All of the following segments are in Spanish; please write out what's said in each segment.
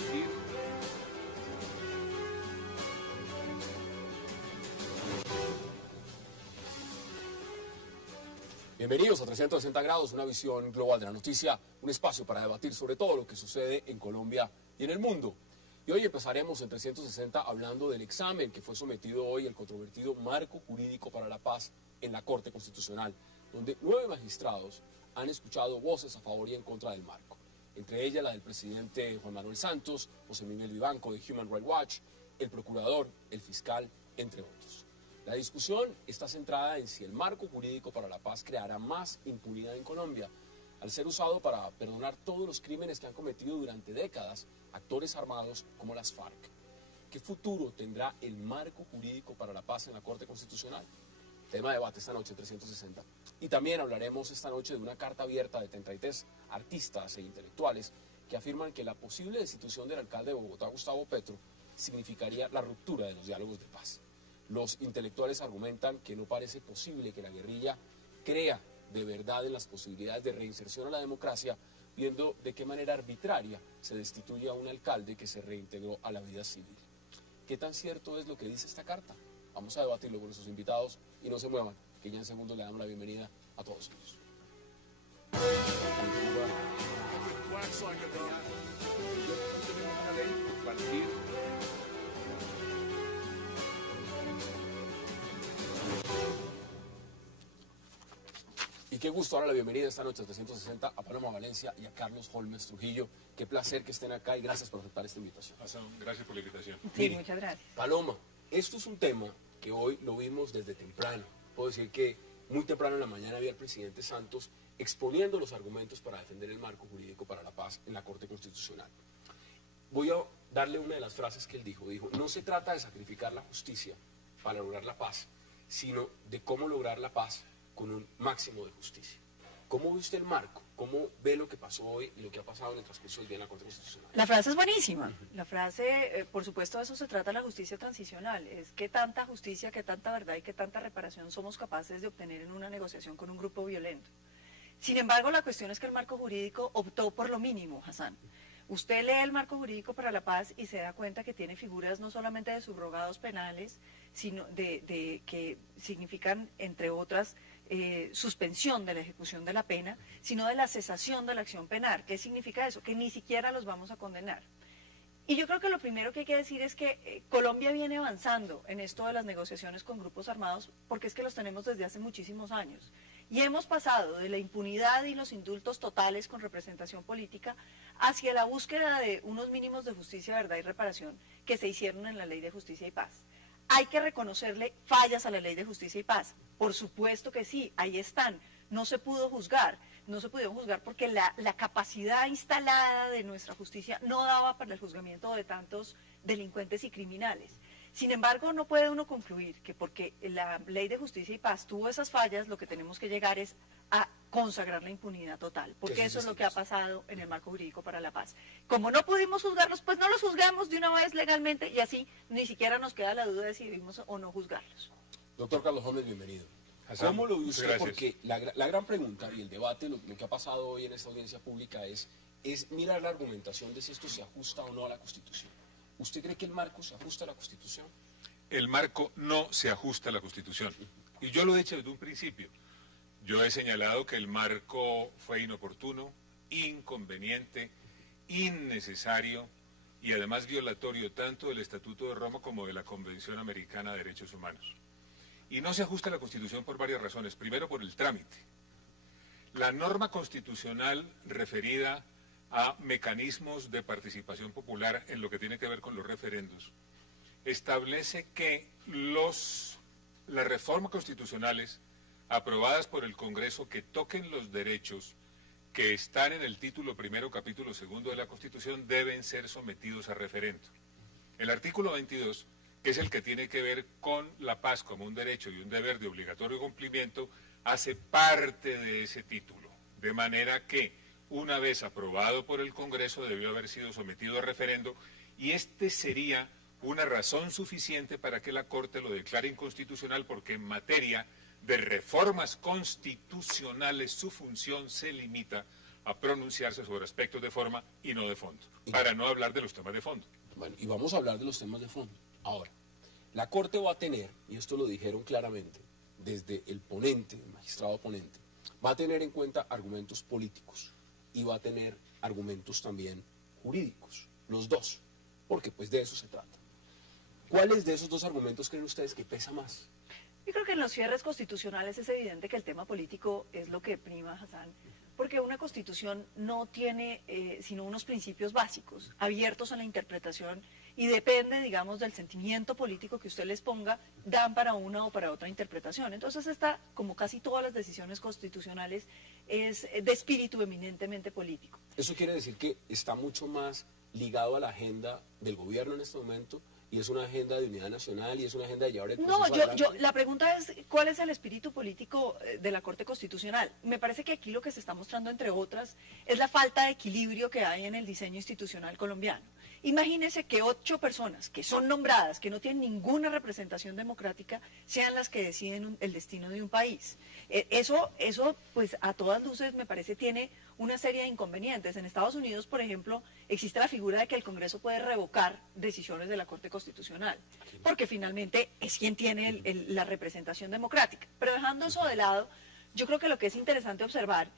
partir. Bienvenidos a 360 grados, una visión global de la noticia, un espacio para debatir sobre todo lo que sucede en Colombia y en el mundo. Y hoy empezaremos en 360 hablando del examen que fue sometido hoy el controvertido Marco Jurídico para la Paz en la Corte Constitucional, donde 9 magistrados han escuchado voces a favor y en contra del marco. Entre ellas la del presidente Juan Manuel Santos, José Miguel Vivanco de Human Rights Watch, el procurador, el fiscal, entre otros. La discusión está centrada en si el marco jurídico para la paz creará más impunidad en Colombia, al ser usado para perdonar todos los crímenes que han cometido durante décadas actores armados como las FARC. ¿Qué futuro tendrá el marco jurídico para la paz en la Corte Constitucional? Tema de debate esta noche en 360. Y también hablaremos esta noche de una carta abierta de 33 artistas e intelectuales que afirman que la posible destitución del alcalde de Bogotá, Gustavo Petro, significaría la ruptura de los diálogos de paz. Los intelectuales argumentan que no parece posible que la guerrilla crea de verdad en las posibilidades de reinserción a la democracia, viendo de qué manera arbitraria se destituye a un alcalde que se reintegró a la vida civil. ¿Qué tan cierto es lo que dice esta carta? Vamos a debatirlo con nuestros invitados y no se muevan, que ya en segundos le damos la bienvenida a todos ellos. Y qué gusto darle la bienvenida esta noche a 360 a Paloma Valencia y a Carlos Holmes Trujillo. Qué placer que estén acá y gracias por aceptar esta invitación. Gracias por la invitación. Sí, Mire, muchas gracias. Paloma, esto es un tema que hoy lo vimos desde temprano. Puedo decir que muy temprano en la mañana había el presidente Santos exponiendo los argumentos para defender el marco jurídico para la paz en la Corte Constitucional. Voy a darle una de las frases que él dijo. Dijo, no se trata de sacrificar la justicia para lograr la paz, sino de cómo lograr la paz con un máximo de justicia. ¿Cómo ve usted el marco? ¿Cómo ve lo que pasó hoy y lo que ha pasado en el transcurso del día en la Corte Constitucional? La frase es buenísima. La frase, por supuesto, de eso se trata la justicia transicional. Es qué tanta justicia, qué tanta verdad y qué tanta reparación somos capaces de obtener en una negociación con un grupo violento. Sin embargo, la cuestión es que el marco jurídico optó por lo mínimo, Hassan. Usted lee el marco jurídico para la paz y se da cuenta que tiene figuras no solamente de subrogados penales, sino de que significan, entre otras, suspensión de la ejecución de la pena, sino de la cesación de la acción penal. ¿Qué significa eso? Que ni siquiera los vamos a condenar. Y yo creo que lo primero que hay que decir es que Colombia viene avanzando en esto de las negociaciones con grupos armados, porque es que los tenemos desde hace muchísimos años. Y hemos pasado de la impunidad y los indultos totales con representación política hacia la búsqueda de unos mínimos de justicia, verdad y reparación que se hicieron en la Ley de Justicia y Paz. ¿Hay que reconocerle fallas a la Ley de Justicia y Paz? Por supuesto que sí, ahí están. No se pudo juzgar, no se pudieron juzgar porque la capacidad instalada de nuestra justicia no daba para el juzgamiento de tantos delincuentes y criminales. Sin embargo, no puede uno concluir que porque la Ley de Justicia y Paz tuvo esas fallas, lo que tenemos que llegar es a consagrar la impunidad total, porque eso es lo que ha pasado en el marco jurídico para la paz. Como no pudimos juzgarlos, pues no los juzgamos de una vez legalmente y así ni siquiera nos queda la duda de si debimos o no juzgarlos. Doctor Carlos Holmes, bienvenido. Hassan, ¿Cómo lo ve usted? gracias. Porque la gran pregunta y el debate, lo que ha pasado hoy en esta audiencia pública es mirar la argumentación de si esto se ajusta o no a la Constitución. ¿Usted cree que el marco se ajusta a la Constitución? El marco no se ajusta a la Constitución. Y yo lo he dicho desde un principio. Yo he señalado que el marco fue inoportuno, inconveniente, innecesario y además violatorio tanto del Estatuto de Roma como de la Convención Americana de Derechos Humanos. Y no se ajusta a la Constitución por varias razones. Primero, por el trámite. La norma constitucional referida a mecanismos de participación popular en lo que tiene que ver con los referendos establece que las reformas constitucionales aprobadas por el Congreso que toquen los derechos que están en el título primero, capítulo segundo de la Constitución deben ser sometidos a referendo. El artículo 22, que es el que tiene que ver con la paz como un derecho y un deber de obligatorio cumplimiento, hace parte de ese título, de manera que una vez aprobado por el Congreso debió haber sido sometido a referendo y este sería una razón suficiente para que la Corte lo declare inconstitucional porque en materia de reformas constitucionales su función se limita a pronunciarse sobre aspectos de forma y no de fondo, para no hablar de los temas de fondo. Bueno, y vamos a hablar de los temas de fondo. Ahora, la Corte va a tener, y esto lo dijeron claramente desde el ponente, el magistrado ponente, va a tener en cuenta argumentos políticos y va a tener argumentos también jurídicos, los dos, porque pues de eso se trata. ¿Cuáles de esos dos argumentos creen ustedes que pesa más? Yo creo que en los cierres constitucionales es evidente que el tema político es lo que prima, Hassan, porque una constitución no tiene sino unos principios básicos, abiertos a la interpretación, y depende, digamos, del sentimiento político que usted les ponga, dan para una o para otra interpretación. Entonces esta, como casi todas las decisiones constitucionales, es de espíritu eminentemente político. Eso quiere decir que está mucho más ligado a la agenda del gobierno en este momento, y es una agenda de unidad nacional y es una agenda de llevar el proceso adelante. La pregunta es, ¿cuál es el espíritu político de la Corte Constitucional? Me parece que aquí lo que se está mostrando, entre otras, es la falta de equilibrio que hay en el diseño institucional colombiano. Imagínese que 8 personas que son nombradas, que no tienen ninguna representación democrática, sean las que deciden el destino de un país. Eso, pues, a todas luces, me parece, tiene una serie de inconvenientes. En Estados Unidos, por ejemplo, existe la figura de que el Congreso puede revocar decisiones de la Corte Constitucional, porque finalmente es quien tiene la representación democrática. Pero dejando eso de lado, yo creo que lo que es interesante observar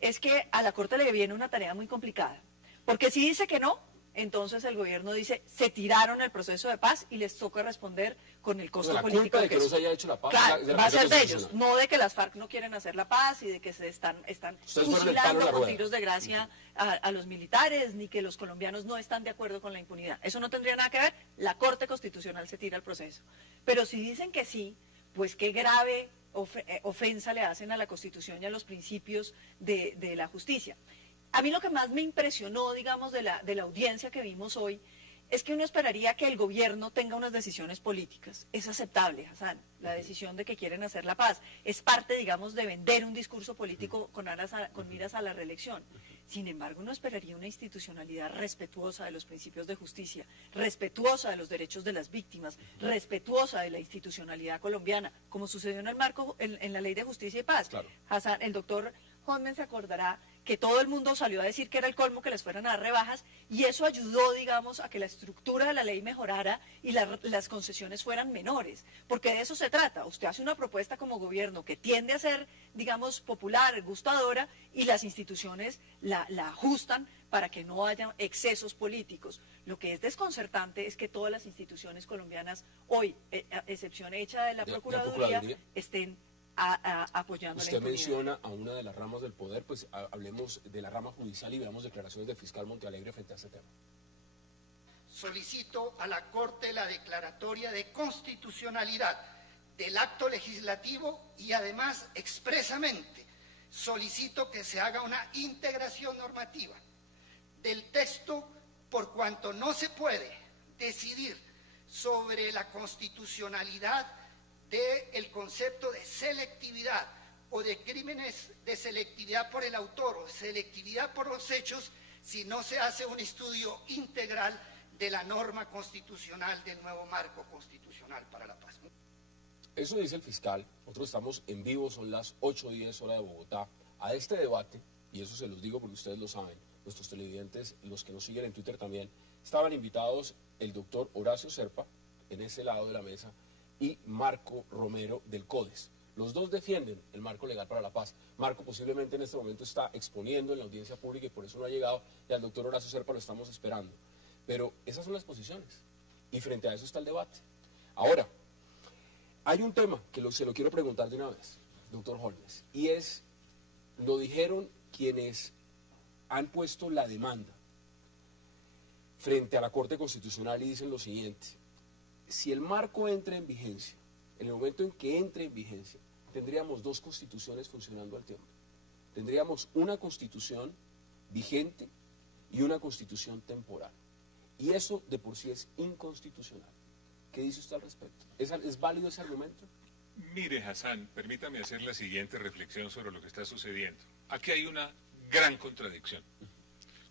es que a la Corte le viene una tarea muy complicada, porque si dice que no, entonces el gobierno dice, se tiraron el proceso de paz y les toca responder con el costo político. La culpa de que no se haya hecho la paz, claro, va a ser de ellos, no de que las FARC no quieren hacer la paz y de que se están fusilando con tiros de gracia a los militares, ni que los colombianos no están de acuerdo con la impunidad. Eso no tendría nada que ver, la Corte Constitucional se tira el proceso. Pero si dicen que sí, pues qué grave ofensa le hacen a la Constitución y a los principios de la justicia. A mí lo que más me impresionó, digamos, de la audiencia que vimos hoy, es que uno esperaría que el gobierno tenga unas decisiones políticas. Es aceptable, Hassan, la decisión de que quieren hacer la paz. Es parte, digamos, de vender un discurso político con miras a la reelección. Sin embargo, uno esperaría una institucionalidad respetuosa de los principios de justicia, respetuosa de los derechos de las víctimas, respetuosa de la institucionalidad colombiana, como sucedió en el marco, en la Ley de Justicia y Paz. Claro. Hassan, el doctor Hodgman se acordará que todo el mundo salió a decir que era el colmo que les fueran a dar rebajas, y eso ayudó, digamos, a que la estructura de la ley mejorara y las concesiones fueran menores, porque de eso se trata. Usted hace una propuesta como gobierno que tiende a ser, digamos, popular, gustadora, y las instituciones la ajustan para que no haya excesos políticos. Lo que es desconcertante es que todas las instituciones colombianas hoy, a excepción hecha de la Procuraduría, estén apoyando Usted la impunidad. menciona a una de las ramas del poder, pues hablemos de la rama judicial y veamos declaraciones del fiscal Montealegre frente a este tema. Solicito a la Corte la declaratoria de constitucionalidad del acto legislativo y además expresamente solicito que se haga una integración normativa del texto, por cuanto no se puede decidir sobre la constitucionalidad del concepto de selectividad o de crímenes de selectividad por el autor o de selectividad por los hechos si no se hace un estudio integral de la norma constitucional del nuevo marco constitucional para la paz. Eso dice el fiscal. Nosotros estamos en vivo, son las 8:10 hora de Bogotá, a este debate, y eso se los digo porque ustedes lo saben, nuestros televidentes, los que nos siguen en Twitter también, estaban invitados el doctor Horacio Serpa, en ese lado de la mesa, y Marco Romero del CODES. Los dos defienden el marco legal para la paz. Marco posiblemente en este momento está exponiendo en la audiencia pública y por eso no ha llegado, y al doctor Horacio Serpa lo estamos esperando. Pero esas son las posiciones, y frente a eso está el debate. Ahora, hay un tema que se lo quiero preguntar de una vez, doctor Holmes, y es, lo dijeron quienes han puesto la demanda frente a la Corte Constitucional y dicen lo siguiente: si el marco entra en vigencia, en el momento en que entre en vigencia, tendríamos dos constituciones funcionando al tiempo. Tendríamos una constitución vigente y una constitución temporal. Y eso de por sí es inconstitucional. ¿Qué dice usted al respecto? ¿Es válido ese argumento? Mire, Hassan, permítame hacer la siguiente reflexión sobre lo que está sucediendo. Aquí hay una gran contradicción.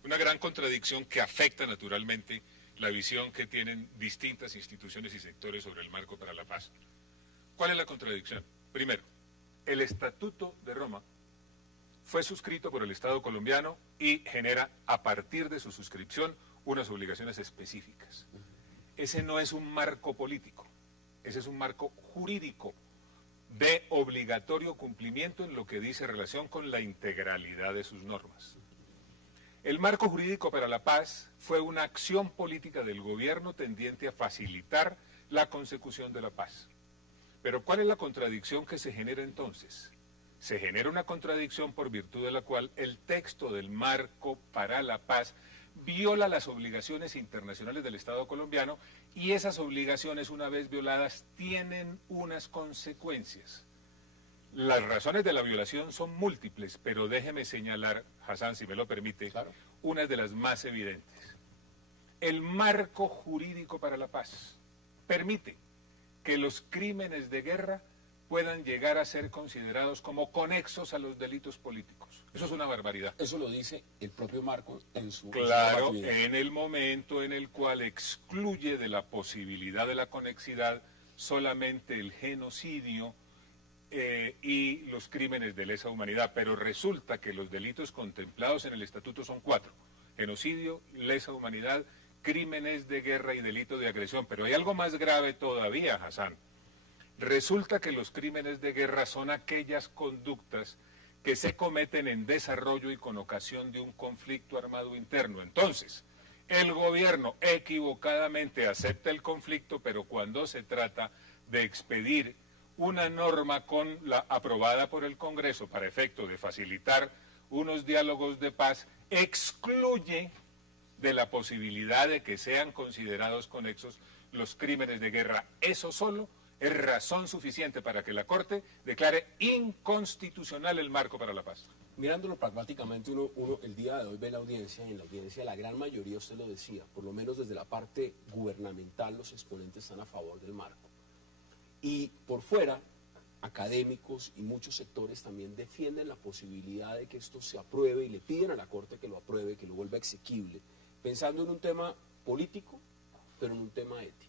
Una gran contradicción que afecta naturalmente la visión que tienen distintas instituciones y sectores sobre el marco para la paz. ¿Cuál es la contradicción? Primero, el Estatuto de Roma fue suscrito por el Estado colombiano y genera a partir de su suscripción unas obligaciones específicas. Ese no es un marco político, ese es un marco jurídico de obligatorio cumplimiento en lo que dice relación con la integralidad de sus normas. El marco jurídico para la paz fue una acción política del gobierno tendiente a facilitar la consecución de la paz. Pero ¿cuál es la contradicción que se genera entonces? Se genera una contradicción por virtud de la cual el texto del marco para la paz viola las obligaciones internacionales del Estado colombiano y esas obligaciones, una vez violadas, tienen unas consecuencias. Las razones de la violación son múltiples, pero déjeme señalar, Hassan, si me lo permite, Claro, unas de las más evidentes. El marco jurídico para la paz permite que los crímenes de guerra puedan llegar a ser considerados como conexos a los delitos políticos. Eso es una barbaridad. eso lo dice el propio marco en su... Claro, en su actividad. en el momento en el cual excluye de la posibilidad de la conexidad solamente el genocidio y los crímenes de lesa humanidad, pero resulta que los delitos contemplados en el estatuto son 4: genocidio, lesa humanidad, crímenes de guerra y delito de agresión. Pero hay algo más grave todavía, Hassan. Resulta que los crímenes de guerra son aquellas conductas que se cometen en desarrollo y con ocasión de un conflicto armado interno. Entonces, el gobierno equivocadamente acepta el conflicto, pero cuando se trata de expedir una norma aprobada por el Congreso para efecto de facilitar unos diálogos de paz, excluye de la posibilidad de que sean considerados conexos los crímenes de guerra. Eso solo es razón suficiente para que la Corte declare inconstitucional el marco para la paz. Mirándolo pragmáticamente, uno el día de hoy ve la audiencia, y en la audiencia la gran mayoría, usted lo decía, por lo menos desde la parte gubernamental, los exponentes están a favor del marco. Y por fuera, académicos y muchos sectores también defienden la posibilidad de que esto se apruebe y le piden a la Corte que lo apruebe, que lo vuelva exequible, pensando en un tema político, pero en un tema ético.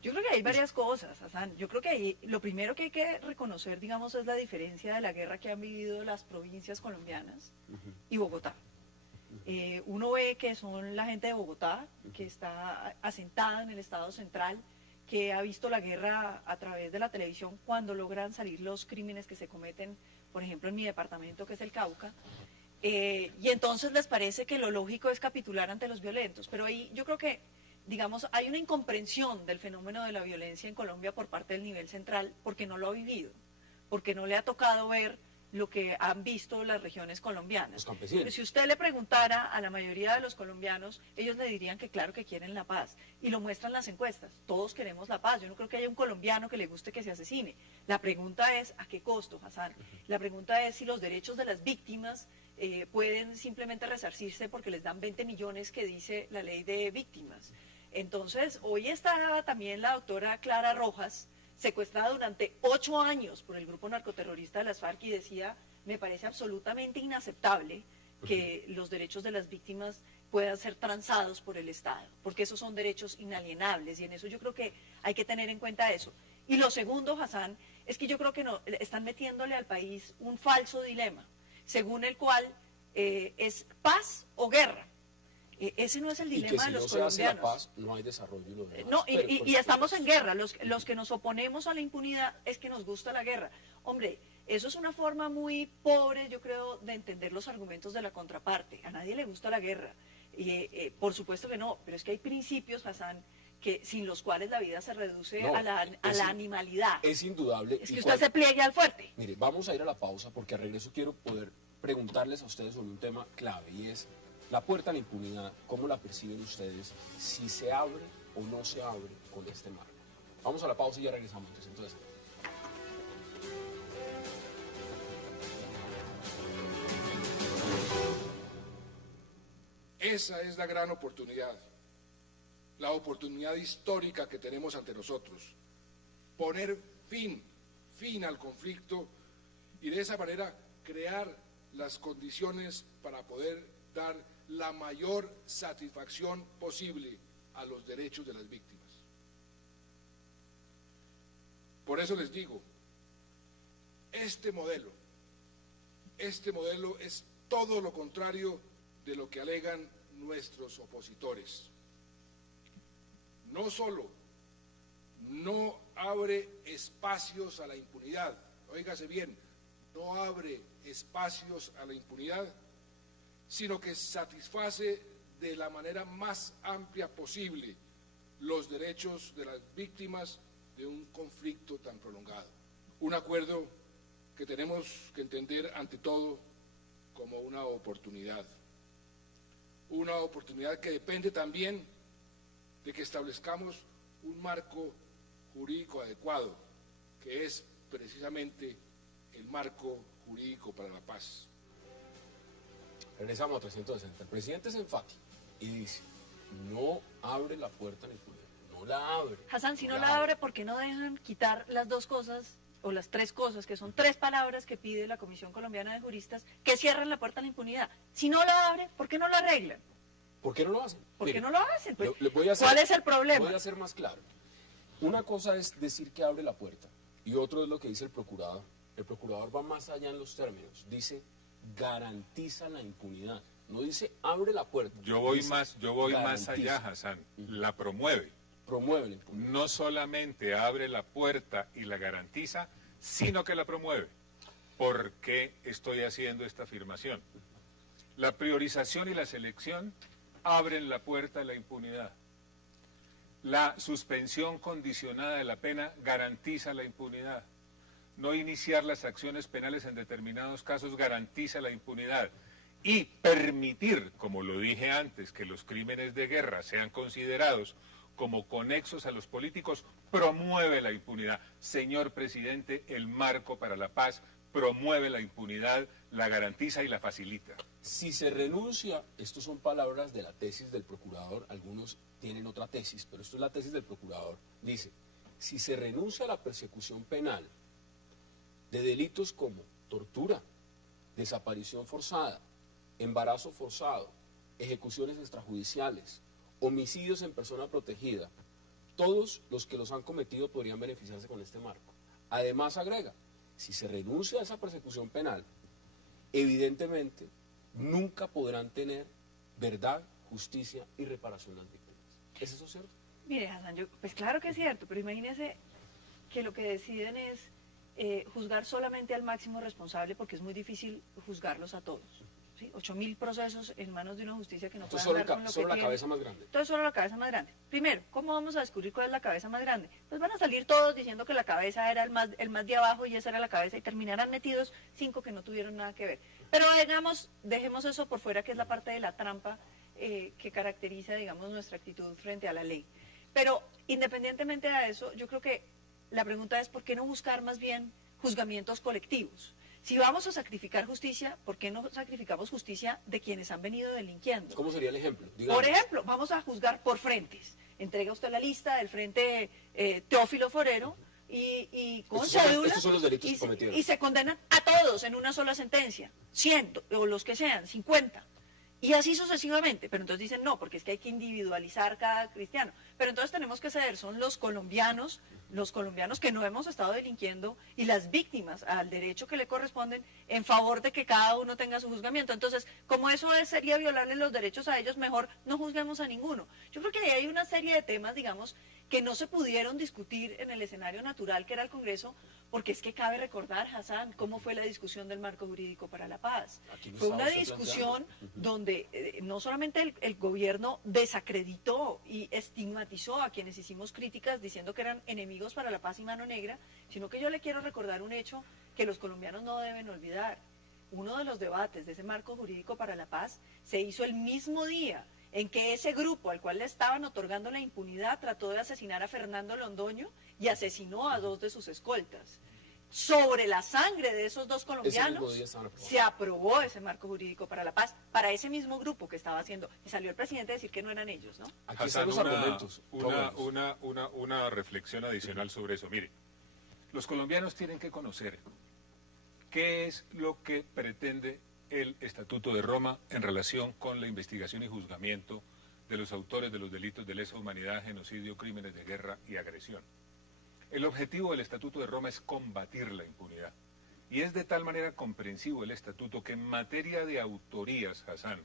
Yo creo que hay varias cosas, Hassan. Yo creo que lo primero que hay que reconocer, digamos, es la diferencia de la guerra que han vivido las provincias colombinas y Bogotá. Uno ve que son la gente de Bogotá, que está asentada en el Estado central, que ha visto la guerra a través de la televisión cuando logran salir los crímenes que se cometen, por ejemplo, en mi departamento, que es el Cauca. Y entonces les parece que lo lógico es capitular ante los violentos. Pero ahí yo creo que, digamos, hay una incomprensión del fenómeno de la violencia en Colombia por parte del nivel central, porque no lo ha vivido, porque no le ha tocado ver lo que han visto las regiones colombianas. Los campesinos. Pero si usted le preguntara a la mayoría de los colombianos, ellos le dirían que claro que quieren la paz, y lo muestran las encuestas. Todos queremos la paz. Yo no creo que haya un colombiano que le guste que se asesine. La pregunta es, ¿a qué costo, Hassan? La pregunta es si los derechos de las víctimas pueden simplemente resarcirse porque les dan 20 millones que dice la ley de víctimas. Entonces, hoy está también la doctora Clara Rojas, secuestrada durante 8 años por el grupo narcoterrorista de las FARC, y decía, me parece absolutamente inaceptable que los derechos de las víctimas puedan ser transados por el Estado, porque esos son derechos inalienables, y en eso yo creo que hay que tener en cuenta eso. Y lo segundo, Hassan, es que yo creo que están metiéndole al país un falso dilema, según el cual es paz o guerra. Ese no es el dilema de los colombianos. Y que si no se hace la paz, no hay desarrollo y lo demás. No, y estamos en guerra. Los que nos oponemos a la impunidad es que nos gusta la guerra. Hombre, eso es una forma muy pobre, yo creo, de entender los argumentos de la contraparte. A nadie le gusta la guerra. Por supuesto que no, pero es que hay principios, Hassan, que sin los cuales la vida se reduce a la animalidad. Es indudable. Es que usted se pliegue al fuerte. Mire, vamos a ir a la pausa porque al regreso quiero poder preguntarles a ustedes sobre un tema clave, y es la puerta a la impunidad. ¿Cómo la perciben ustedes? Si se abre o no se abre con este marco. Vamos a la pausa y ya regresamos. Entonces, esa es la gran oportunidad, la oportunidad histórica que tenemos ante nosotros. Poner fin al conflicto y de esa manera crear las condiciones para poder dar la mayor satisfacción posible a los derechos de las víctimas. Por eso les digo, este modelo este modelo es todo lo contrario de lo que alegan nuestros opositores. No solo no abre espacios a la impunidad, óigase bien, no abre espacios a la impunidad, sino que satisface de la manera más amplia posible los derechos de las víctimas de un conflicto tan prolongado. Un acuerdo que tenemos que entender ante todo como una oportunidad que depende también de que establezcamos un marco jurídico adecuado, que es precisamente el marco jurídico para la paz. Regresamos a 360. El presidente es enfático y dice, no abre la puerta a la impunidad, no la abre. Hassan, si no la abre, ¿por qué no dejan quitar las dos cosas o las tres cosas, que son tres palabras que pide la Comisión Colombiana de Juristas, que cierran la puerta a la impunidad? Si no la abre, ¿por qué no la arreglan? ¿Por qué no lo hacen? ¿Por Mire, qué no lo hacen? Pues, ¿cuál ¿cuál es el problema? Voy a ser más claro. Una cosa es decir que abre la puerta y otro es lo que dice el procurador. El procurador va más allá en los términos. Dice, garantiza la impunidad. No dice, abre la puerta. Yo voy Dice, más allá, garantiza. Hassan. La promueve. Promueve la impunidad. No solamente abre la puerta y la garantiza, sino que la promueve. ¿Por qué estoy haciendo esta afirmación? La priorización y la selección abren la puerta a la impunidad. La suspensión condicionada de la pena garantiza la impunidad. No iniciar las acciones penales en determinados casos garantiza la impunidad. Y permitir, como lo dije antes, que los crímenes de guerra sean considerados como conexos a los políticos, promueve la impunidad. Señor presidente, el marco para la paz promueve la impunidad, la garantiza y la facilita. Si se renuncia, estas son palabras de la tesis del procurador, algunos tienen otra tesis, pero esto es la tesis del procurador, dice, si se renuncia a la persecución penal de delitos como tortura, desaparición forzada, embarazo forzado, ejecuciones extrajudiciales, homicidios en persona protegida, todos los que los han cometido podrían beneficiarse con este marco. Además agrega, si se renuncia a esa persecución penal, evidentemente nunca podrán tener verdad, justicia y reparación a las víctimas. ¿Es eso cierto? Mire, Hassan, pues claro que es cierto, pero imagínese que lo que deciden es juzgar solamente al máximo responsable, porque es muy difícil juzgarlos a todos. ¿Sí? 8.000 procesos en manos de una justicia que no puede andar con lo que solo la tiene. cabeza más grande. Entonces solo la cabeza más grande. Primero, ¿cómo vamos a descubrir cuál es la cabeza más grande? Pues van a salir todos diciendo que la cabeza era el más de abajo y esa era la cabeza y terminarán metidos 5 que no tuvieron nada que ver. Pero dejemos eso por fuera, que es la parte de la trampa que caracteriza, digamos, nuestra actitud frente a la ley. Pero independientemente de eso, yo creo que la pregunta es, ¿por qué no buscar más bien juzgamientos colectivos? Si vamos a sacrificar justicia, ¿por qué no sacrificamos justicia de quienes han venido delinquiendo? ¿Cómo sería el ejemplo? Digamos. Por ejemplo, vamos a juzgar por frentes. Entrega usted la lista del frente Teófilo Forero y con cédula. Estos son los delitos que cometieron. Y se condenan a todos en una sola sentencia. 100 o los que sean, 50. Y así sucesivamente. Pero entonces dicen no, porque es que hay que individualizar cada cristiano. Pero entonces tenemos que ceder, son los colombianos que no hemos estado delinquiendo y las víctimas al derecho que le corresponden en favor de que cada uno tenga su juzgamiento. Entonces, como eso sería violarle los derechos a ellos, mejor no juzguemos a ninguno. Yo creo que ahí hay una serie de temas, digamos, que no se pudieron discutir en el escenario natural que era el Congreso, porque es que cabe recordar, Hassan, cómo fue la discusión del marco jurídico para la paz. Fue una discusión donde no solamente el gobierno desacreditó y estigmatizó a quienes hicimos críticas diciendo que eran enemigos para la paz y mano negra, sino que yo le quiero recordar un hecho que los colombianos no deben olvidar. Uno de los debates de ese marco jurídico para la paz se hizo el mismo día en que ese grupo al cual le estaban otorgando la impunidad trató de asesinar a Fernando Londoño y asesinó a 2 de sus escoltas. Sobre la sangre de esos 2 colombianos se aprobó ese marco jurídico para la paz, para ese mismo grupo que estaba haciendo, y salió el presidente a decir que no eran ellos, ¿no? Aquí están los argumentos. Una reflexión adicional sobre eso. Mire, los colombianos tienen que conocer qué es lo que pretende el Estatuto de Roma en relación con la investigación y juzgamiento de los autores de los delitos de lesa humanidad, genocidio, crímenes de guerra y agresión. El objetivo del Estatuto de Roma es combatir la impunidad. Y es de tal manera comprensivo el estatuto que en materia de autorías, Hassan,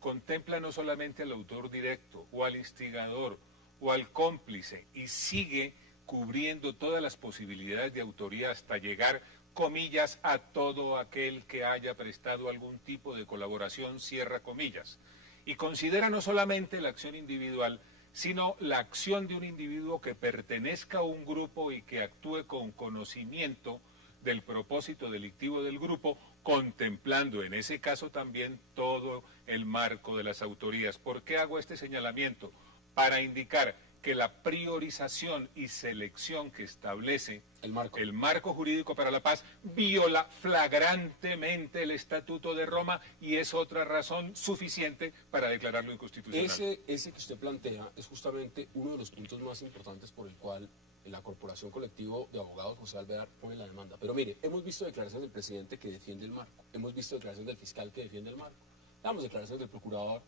contempla no solamente al autor directo o al instigador o al cómplice y sigue cubriendo todas las posibilidades de autoría hasta llegar, comillas, a todo aquel que haya prestado algún tipo de colaboración, cierra comillas. Y considera no solamente la acción individual, sino la acción de un individuo que pertenezca a un grupo y que actúe con conocimiento del propósito delictivo del grupo, contemplando en ese caso también todo el marco de las autorías. ¿Por qué hago este señalamiento? Para indicar que la priorización y selección que establece el marco jurídico para la paz viola flagrantemente el Estatuto de Roma y es otra razón suficiente para declararlo inconstitucional. Ese que usted plantea es justamente uno de los puntos más importantes por el cual la Corporación Colectivo de Abogados José Alvear pone la demanda. Pero mire, hemos visto declaraciones del presidente que defiende el marco, hemos visto declaraciones del fiscal que defiende el marco, damos declaraciones del procurador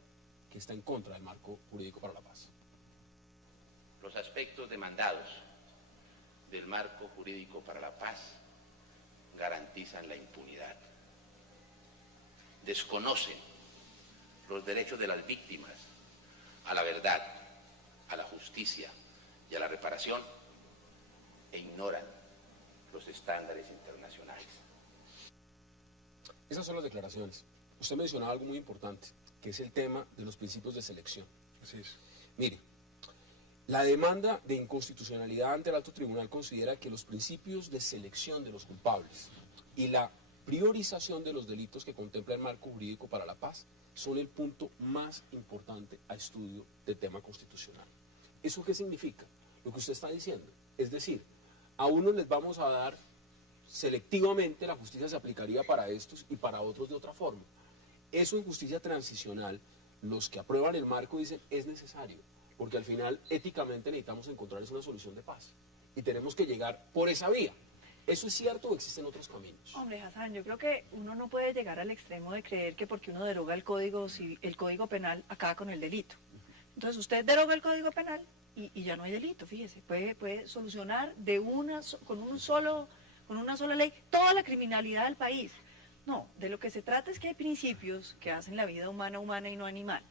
que está en contra del marco jurídico para la paz. Los aspectos demandados del marco jurídico para la paz garantizan la impunidad. Desconocen los derechos de las víctimas a la verdad, a la justicia y a la reparación e ignoran los estándares internacionales. Esas son las declaraciones. Usted mencionaba algo muy importante, que es el tema de los principios de selección. Así es. Mire, la demanda de inconstitucionalidad ante el Alto Tribunal considera que los principios de selección de los culpables y la priorización de los delitos que contempla el marco jurídico para la paz son el punto más importante a estudio del tema constitucional. ¿Eso qué significa? Lo que usted está diciendo. Es decir, a unos les vamos a dar selectivamente, la justicia se aplicaría para estos y para otros de otra forma. Eso en justicia transicional, los que aprueban el marco dicen es necesario. Porque al final, éticamente, necesitamos encontrar una solución de paz. Y tenemos que llegar por esa vía. ¿Eso es cierto o existen otros caminos? Hombre, Hassan, yo creo que uno no puede llegar al extremo de creer que porque uno deroga el código penal, acaba con el delito. Entonces, usted deroga el código penal y ya no hay delito, fíjese. Puede solucionar con una sola ley toda la criminalidad del país. No, de lo que se trata es que hay principios que hacen la vida humana y no animal.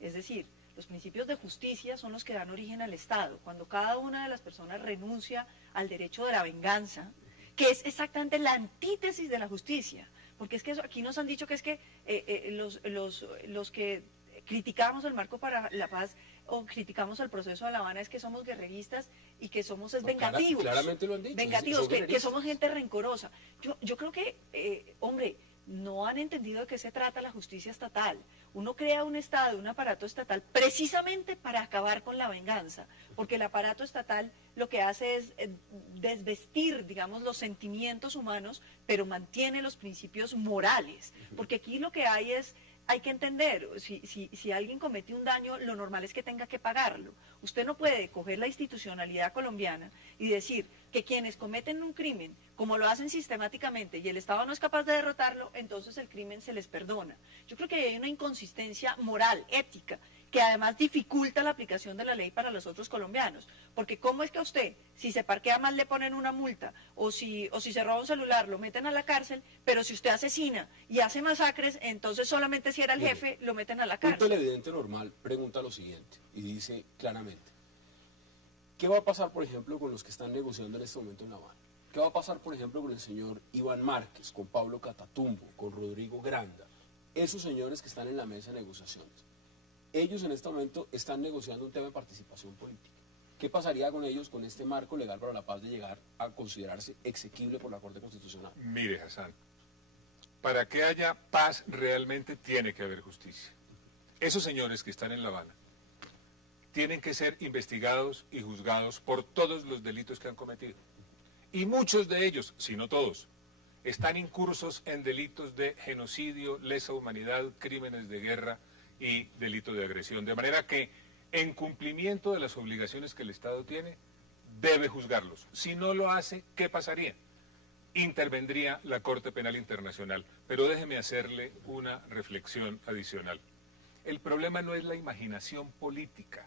Es decir, los principios de justicia son los que dan origen al Estado. Cuando cada una de las personas renuncia al derecho de la venganza, que es exactamente la antítesis de la justicia, porque es que aquí nos han dicho que es que los que criticamos el marco para la paz o criticamos el proceso de La Habana es que somos guerreristas y que somos vengativos. Claramente lo han dicho. Vengativos, que somos gente rencorosa. Yo creo que, hombre, no han entendido de qué se trata la justicia estatal. Uno crea un Estado, un aparato estatal, precisamente para acabar con la venganza, porque el aparato estatal lo que hace es desvestir, digamos, los sentimientos humanos, pero mantiene los principios morales, porque aquí lo que hay que entender, si alguien comete un daño, lo normal es que tenga que pagarlo. Usted no puede coger la institucionalidad colombiana y decir que quienes cometen un crimen, como lo hacen sistemáticamente y el Estado no es capaz de derrotarlo, entonces el crimen se les perdona. Yo creo que hay una inconsistencia moral, ética, que además dificulta la aplicación de la ley para los otros colombianos. Porque ¿cómo es que a usted, si se parquea mal, le ponen una multa, o si se roba un celular, lo meten a la cárcel, pero si usted asesina y hace masacres, entonces solamente si era el jefe, lo meten a la cárcel? Un televidente normal pregunta lo siguiente, y dice claramente, ¿qué va a pasar, por ejemplo, con los que están negociando en este momento en La Habana? ¿Qué va a pasar, por ejemplo, con el señor Iván Márquez, con Pablo Catatumbo, con Rodrigo Granda? Esos señores que están en la mesa de negociaciones. Ellos en este momento están negociando un tema de participación política. ¿Qué pasaría con ellos con este marco legal para la paz de llegar a considerarse exequible por la Corte Constitucional? Mire, Hassan, para que haya paz realmente tiene que haber justicia. Esos señores que están en La Habana tienen que ser investigados y juzgados por todos los delitos que han cometido. Y muchos de ellos, si no todos, están incursos en delitos de genocidio, lesa humanidad, crímenes de guerra y delito de agresión. De manera que, en cumplimiento de las obligaciones que el Estado tiene, debe juzgarlos. Si no lo hace, ¿qué pasaría? Intervendría la Corte Penal Internacional. Pero déjeme hacerle una reflexión adicional. El problema no es la imaginación política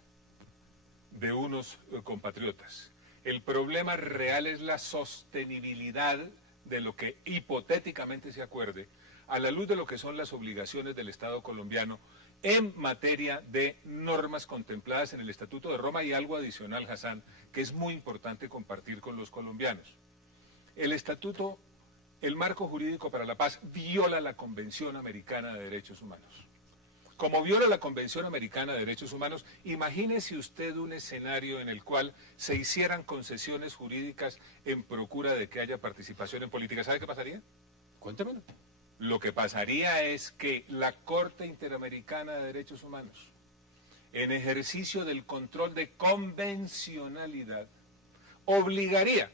de unos compatriotas. El problema real es la sostenibilidad de lo que hipotéticamente se acuerde, a la luz de lo que son las obligaciones del Estado colombiano en materia de normas contempladas en el Estatuto de Roma y algo adicional, Hassan, que es muy importante compartir con los colombianos. El Estatuto, el marco jurídico para la paz, viola la Convención Americana de Derechos Humanos. Como viola la Convención Americana de Derechos Humanos, imagínese usted un escenario en el cual se hicieran concesiones jurídicas en procura de que haya participación en política. ¿Sabe qué pasaría? Cuéntemelo. Lo que pasaría es que la Corte Interamericana de Derechos Humanos, en ejercicio del control de convencionalidad, obligaría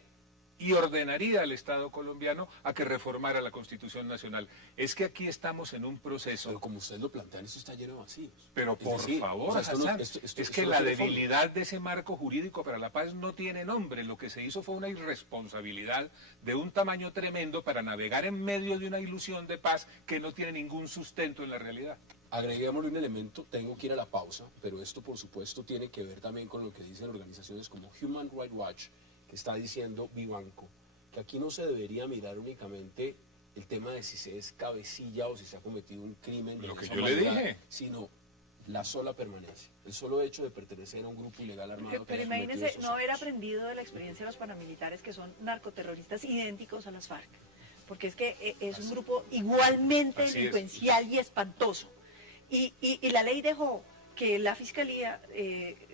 y ordenaría al Estado colombiano a que reformara la Constitución Nacional. Es que aquí estamos en un proceso... Pero como ustedes lo plantean, eso está lleno de vacíos. Pero por favor, o sea, Hassan, es que la no tiene fondo. debilidad de ese marco jurídico para la paz no tiene nombre. Lo que se hizo fue una irresponsabilidad de un tamaño tremendo para navegar en medio de una ilusión de paz que no tiene ningún sustento en la realidad. Agreguémosle un elemento, tengo que ir a la pausa, pero esto por supuesto tiene que ver también con lo que dicen organizaciones como Human Rights Watch, que está diciendo Vivanco, que aquí no se debería mirar únicamente el tema de si se es cabecilla o si se ha cometido un crimen de Lo que lesa yo le humanidad, dije. sino la sola permanencia, el solo hecho de pertenecer a un grupo ilegal armado. Pero imagínense no haber aprendido de la experiencia de los paramilitares, que son narcoterroristas idénticos a las FARC, porque es que es un grupo igualmente delincuencial y espantoso. Y la ley dejó que la fiscalía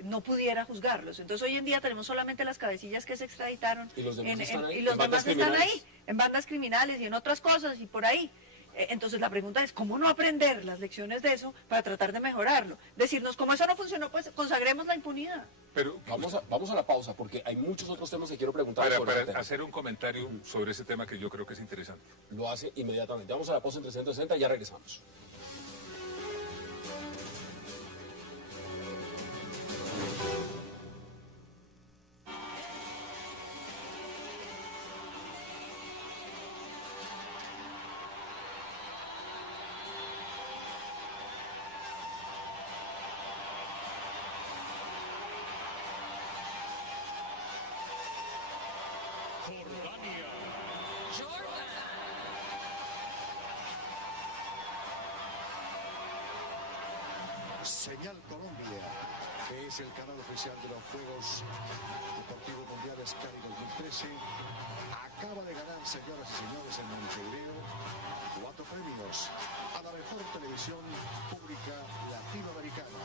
no pudiera juzgarlos. Entonces hoy en día tenemos solamente las cabecillas que se extraditaron y los demás están ahí, en bandas criminales y en otras cosas y por ahí. Entonces la pregunta es, ¿cómo no aprender las lecciones de eso para tratar de mejorarlo? Decirnos, como eso no funcionó, pues consagremos la impunidad. Pero vamos a la pausa, porque hay muchos otros temas que quiero preguntar. Para hacer un comentario sobre ese tema que yo creo que es interesante. Lo hace inmediatamente. Vamos a la pausa en 360 y ya regresamos. Señal Colombia, que es el canal oficial de los Juegos Deportivos Mundiales Cali 2013, acaba de ganar, señoras y señores, en Montevideo 4 premios a la mejor televisión pública latinoamericana.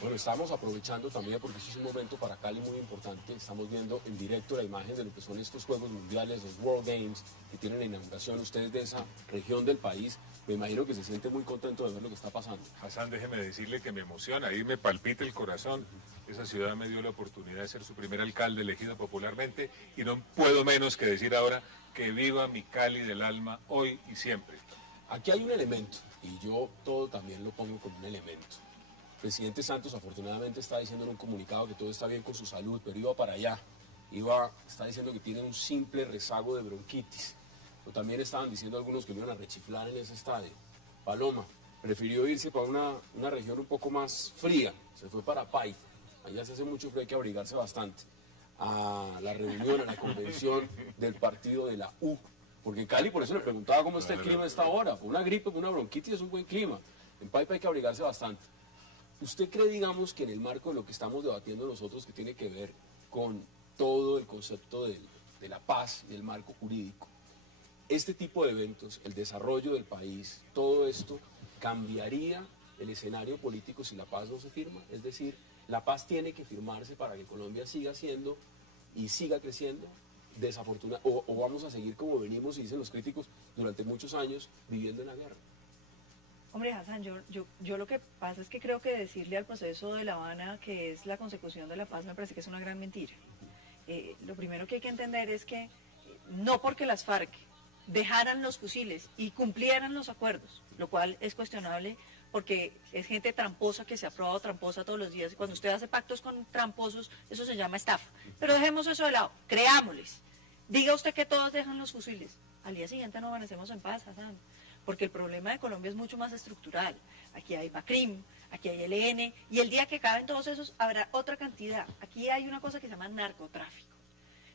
Bueno, estamos aprovechando también, porque este es un momento para Cali muy importante. Estamos viendo en directo la imagen de lo que son estos Juegos Mundiales, los World Games, que tienen la inauguración. Ustedes de esa región del país, me imagino que se siente muy contento de ver lo que está pasando. Hassan, déjeme decirle que me emociona, ahí me palpita el corazón. Esa ciudad me dio la oportunidad de ser su primer alcalde elegido popularmente y no puedo menos que decir ahora que viva mi Cali del alma hoy y siempre. Aquí hay un elemento, y yo todo también lo pongo como un elemento. El presidente Santos afortunadamente está diciendo en un comunicado que todo está bien con su salud, pero iba para allá. Está diciendo que tiene un simple rezago de bronquitis. Pero también estaban diciendo algunos que lo iban a rechiflar en ese estadio. Paloma prefirió irse para una región un poco más fría. Se fue para Paipa. Allá se hace mucho frío, hay que abrigarse bastante. A la reunión, a la convención del partido de la U. Porque en Cali, por eso le preguntaba cómo está el clima a esta hora. Una gripe, una bronquitis es un buen clima. En Paipa hay que abrigarse bastante. ¿Usted cree, digamos, que en el marco de lo que estamos debatiendo nosotros, que tiene que ver con todo el concepto de la paz y el marco jurídico, este tipo de eventos, el desarrollo del país, todo esto, cambiaría el escenario político si la paz no se firma? Es decir, la paz tiene que firmarse para que Colombia siga siendo y siga creciendo. O vamos a seguir como venimos, y dicen los críticos, durante muchos años viviendo en la guerra. Hombre, Hassan, yo lo que pasa es que creo que decirle al proceso de La Habana que es la consecución de la paz me parece que es una gran mentira. Lo primero que hay que entender es que no porque las FARC dejaran los fusiles y cumplieran los acuerdos, lo cual es cuestionable porque es gente tramposa que se ha probado tramposa todos los días, y cuando usted hace pactos con tramposos, eso se llama estafa. Pero dejemos eso de lado, creámosles. Diga usted que todos dejan los fusiles, al día siguiente no amanecemos en paz, Hassan, porque el problema de Colombia es mucho más estructural. Aquí hay BACRIM, aquí hay ELN, y el día que acaben todos esos habrá otra cantidad. Aquí hay una cosa que se llama narcotráfico.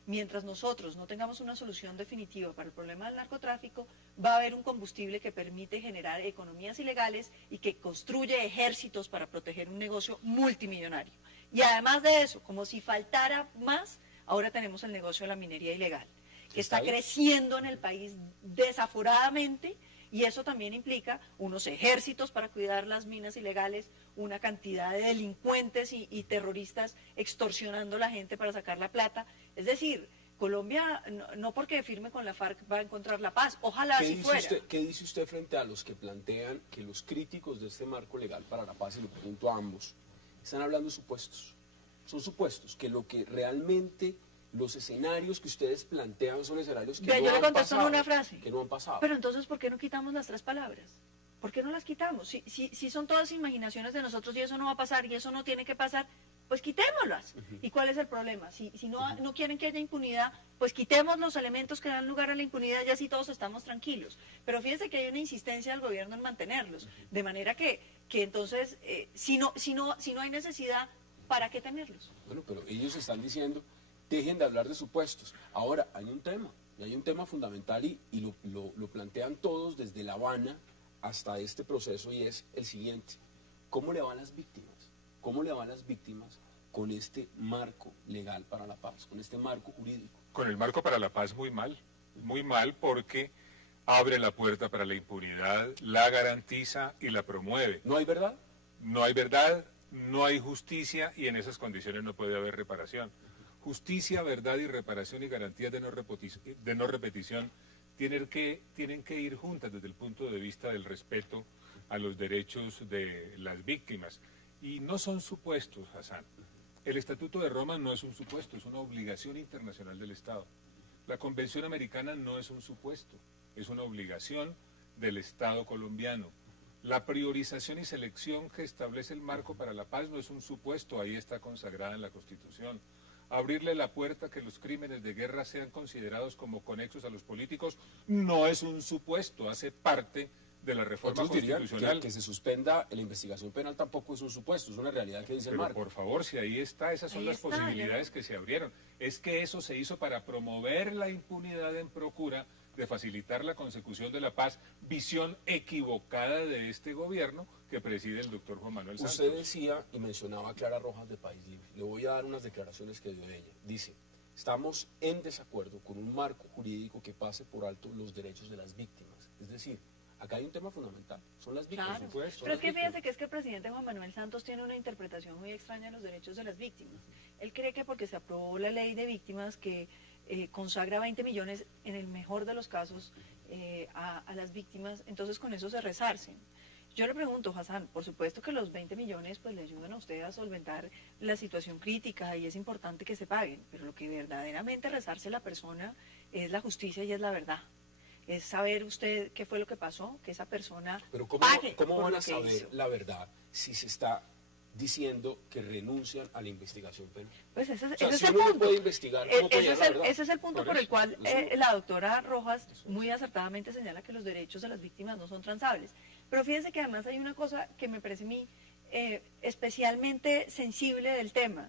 Mientras nosotros no tengamos una solución definitiva para el problema del narcotráfico, va a haber un combustible que permite generar economías ilegales y que construye ejércitos para proteger un negocio multimillonario. Y además de eso, como si faltara más, ahora tenemos el negocio de la minería ilegal, que está creciendo en el país desaforadamente, y eso también implica unos ejércitos para cuidar las minas ilegales, una cantidad de delincuentes y terroristas extorsionando a la gente para sacar la plata. Es decir, Colombia, no porque firme con la FARC va a encontrar la paz, ojalá así fuera. ¿Qué dice usted frente a los que plantean que los críticos de este marco legal para la paz, y lo pregunto a ambos, están hablando de supuestos? Son supuestos, que lo que realmente... Los escenarios que ustedes plantean son escenarios que yo le contesto en una frase. Que no han pasado. Pero entonces, ¿por qué no quitamos las tres palabras? ¿Por qué no las quitamos? Si son todas imaginaciones de nosotros y eso no va a pasar y eso no tiene que pasar, pues quitémoslas. ¿Y cuál es el problema? Si no quieren que haya impunidad, pues quitemos los elementos que dan lugar a la impunidad y así todos estamos tranquilos. Pero fíjense que hay una insistencia del gobierno en mantenerlos. De manera que entonces, si no hay necesidad, ¿para qué tenerlos? Bueno, pero ellos están diciendo... Dejen de hablar de supuestos. Ahora, hay un tema fundamental y lo plantean todos desde La Habana hasta este proceso, y es el siguiente. ¿Cómo le van las víctimas? ¿Cómo le van las víctimas con este marco legal para la paz, con este marco jurídico? Con el marco para la paz muy mal porque abre la puerta para la impunidad, la garantiza y la promueve. ¿No hay verdad? No hay verdad, no hay justicia, y en esas condiciones no puede haber reparación. Justicia, verdad y reparación y garantías de no repetición tienen que ir juntas desde el punto de vista del respeto a los derechos de las víctimas. Y no son supuestos, Hassan. El Estatuto de Roma no es un supuesto, es una obligación internacional del Estado. La Convención Americana no es un supuesto, es una obligación del Estado colombiano. La priorización y selección que establece el marco para la paz no es un supuesto, ahí está consagrada en la Constitución. Abrirle la puerta a que los crímenes de guerra sean considerados como conexos a los políticos no es un supuesto, hace parte de la reforma constitucional. Que se suspenda la investigación penal tampoco es un supuesto, es una realidad que dice el marco. Por favor, si ahí está, esas son las posibilidades que se abrieron. Es que eso se hizo para promover la impunidad en procura de facilitar la consecución de la paz, visión equivocada de este gobierno que preside el doctor Juan Manuel Santos. Usted decía y mencionaba a Clara Rojas de País Libre. Le voy a dar unas declaraciones que dio de ella. Dice, estamos en desacuerdo con un marco jurídico que pase por alto los derechos de las víctimas. Es decir, acá hay un tema fundamental, son las víctimas. Claro. Pero es que fíjense que el presidente Juan Manuel Santos tiene una interpretación muy extraña de los derechos de las víctimas. Él cree que porque se aprobó la ley de víctimas que consagra 20 millones, en el mejor de los casos, a las víctimas, entonces con eso se resarcen. Yo le pregunto, Hassan, por supuesto que los 20 millones pues le ayudan a usted a solventar la situación crítica y es importante que se paguen, pero lo que verdaderamente resarce la persona es la justicia y es la verdad. Es saber usted qué fue lo que pasó, que esa persona pague. ¿Cómo van a saber la verdad si se está diciendo que renuncian a la investigación penal? Pues ese o sea, es si el uno punto. No puede investigar, ¿cómo puede llegar a la verdad? Ese es el punto por el cual la doctora Rojas muy acertadamente señala que los derechos de las víctimas no son transables. Pero fíjense que además hay una cosa que me parece a mí especialmente sensible del tema,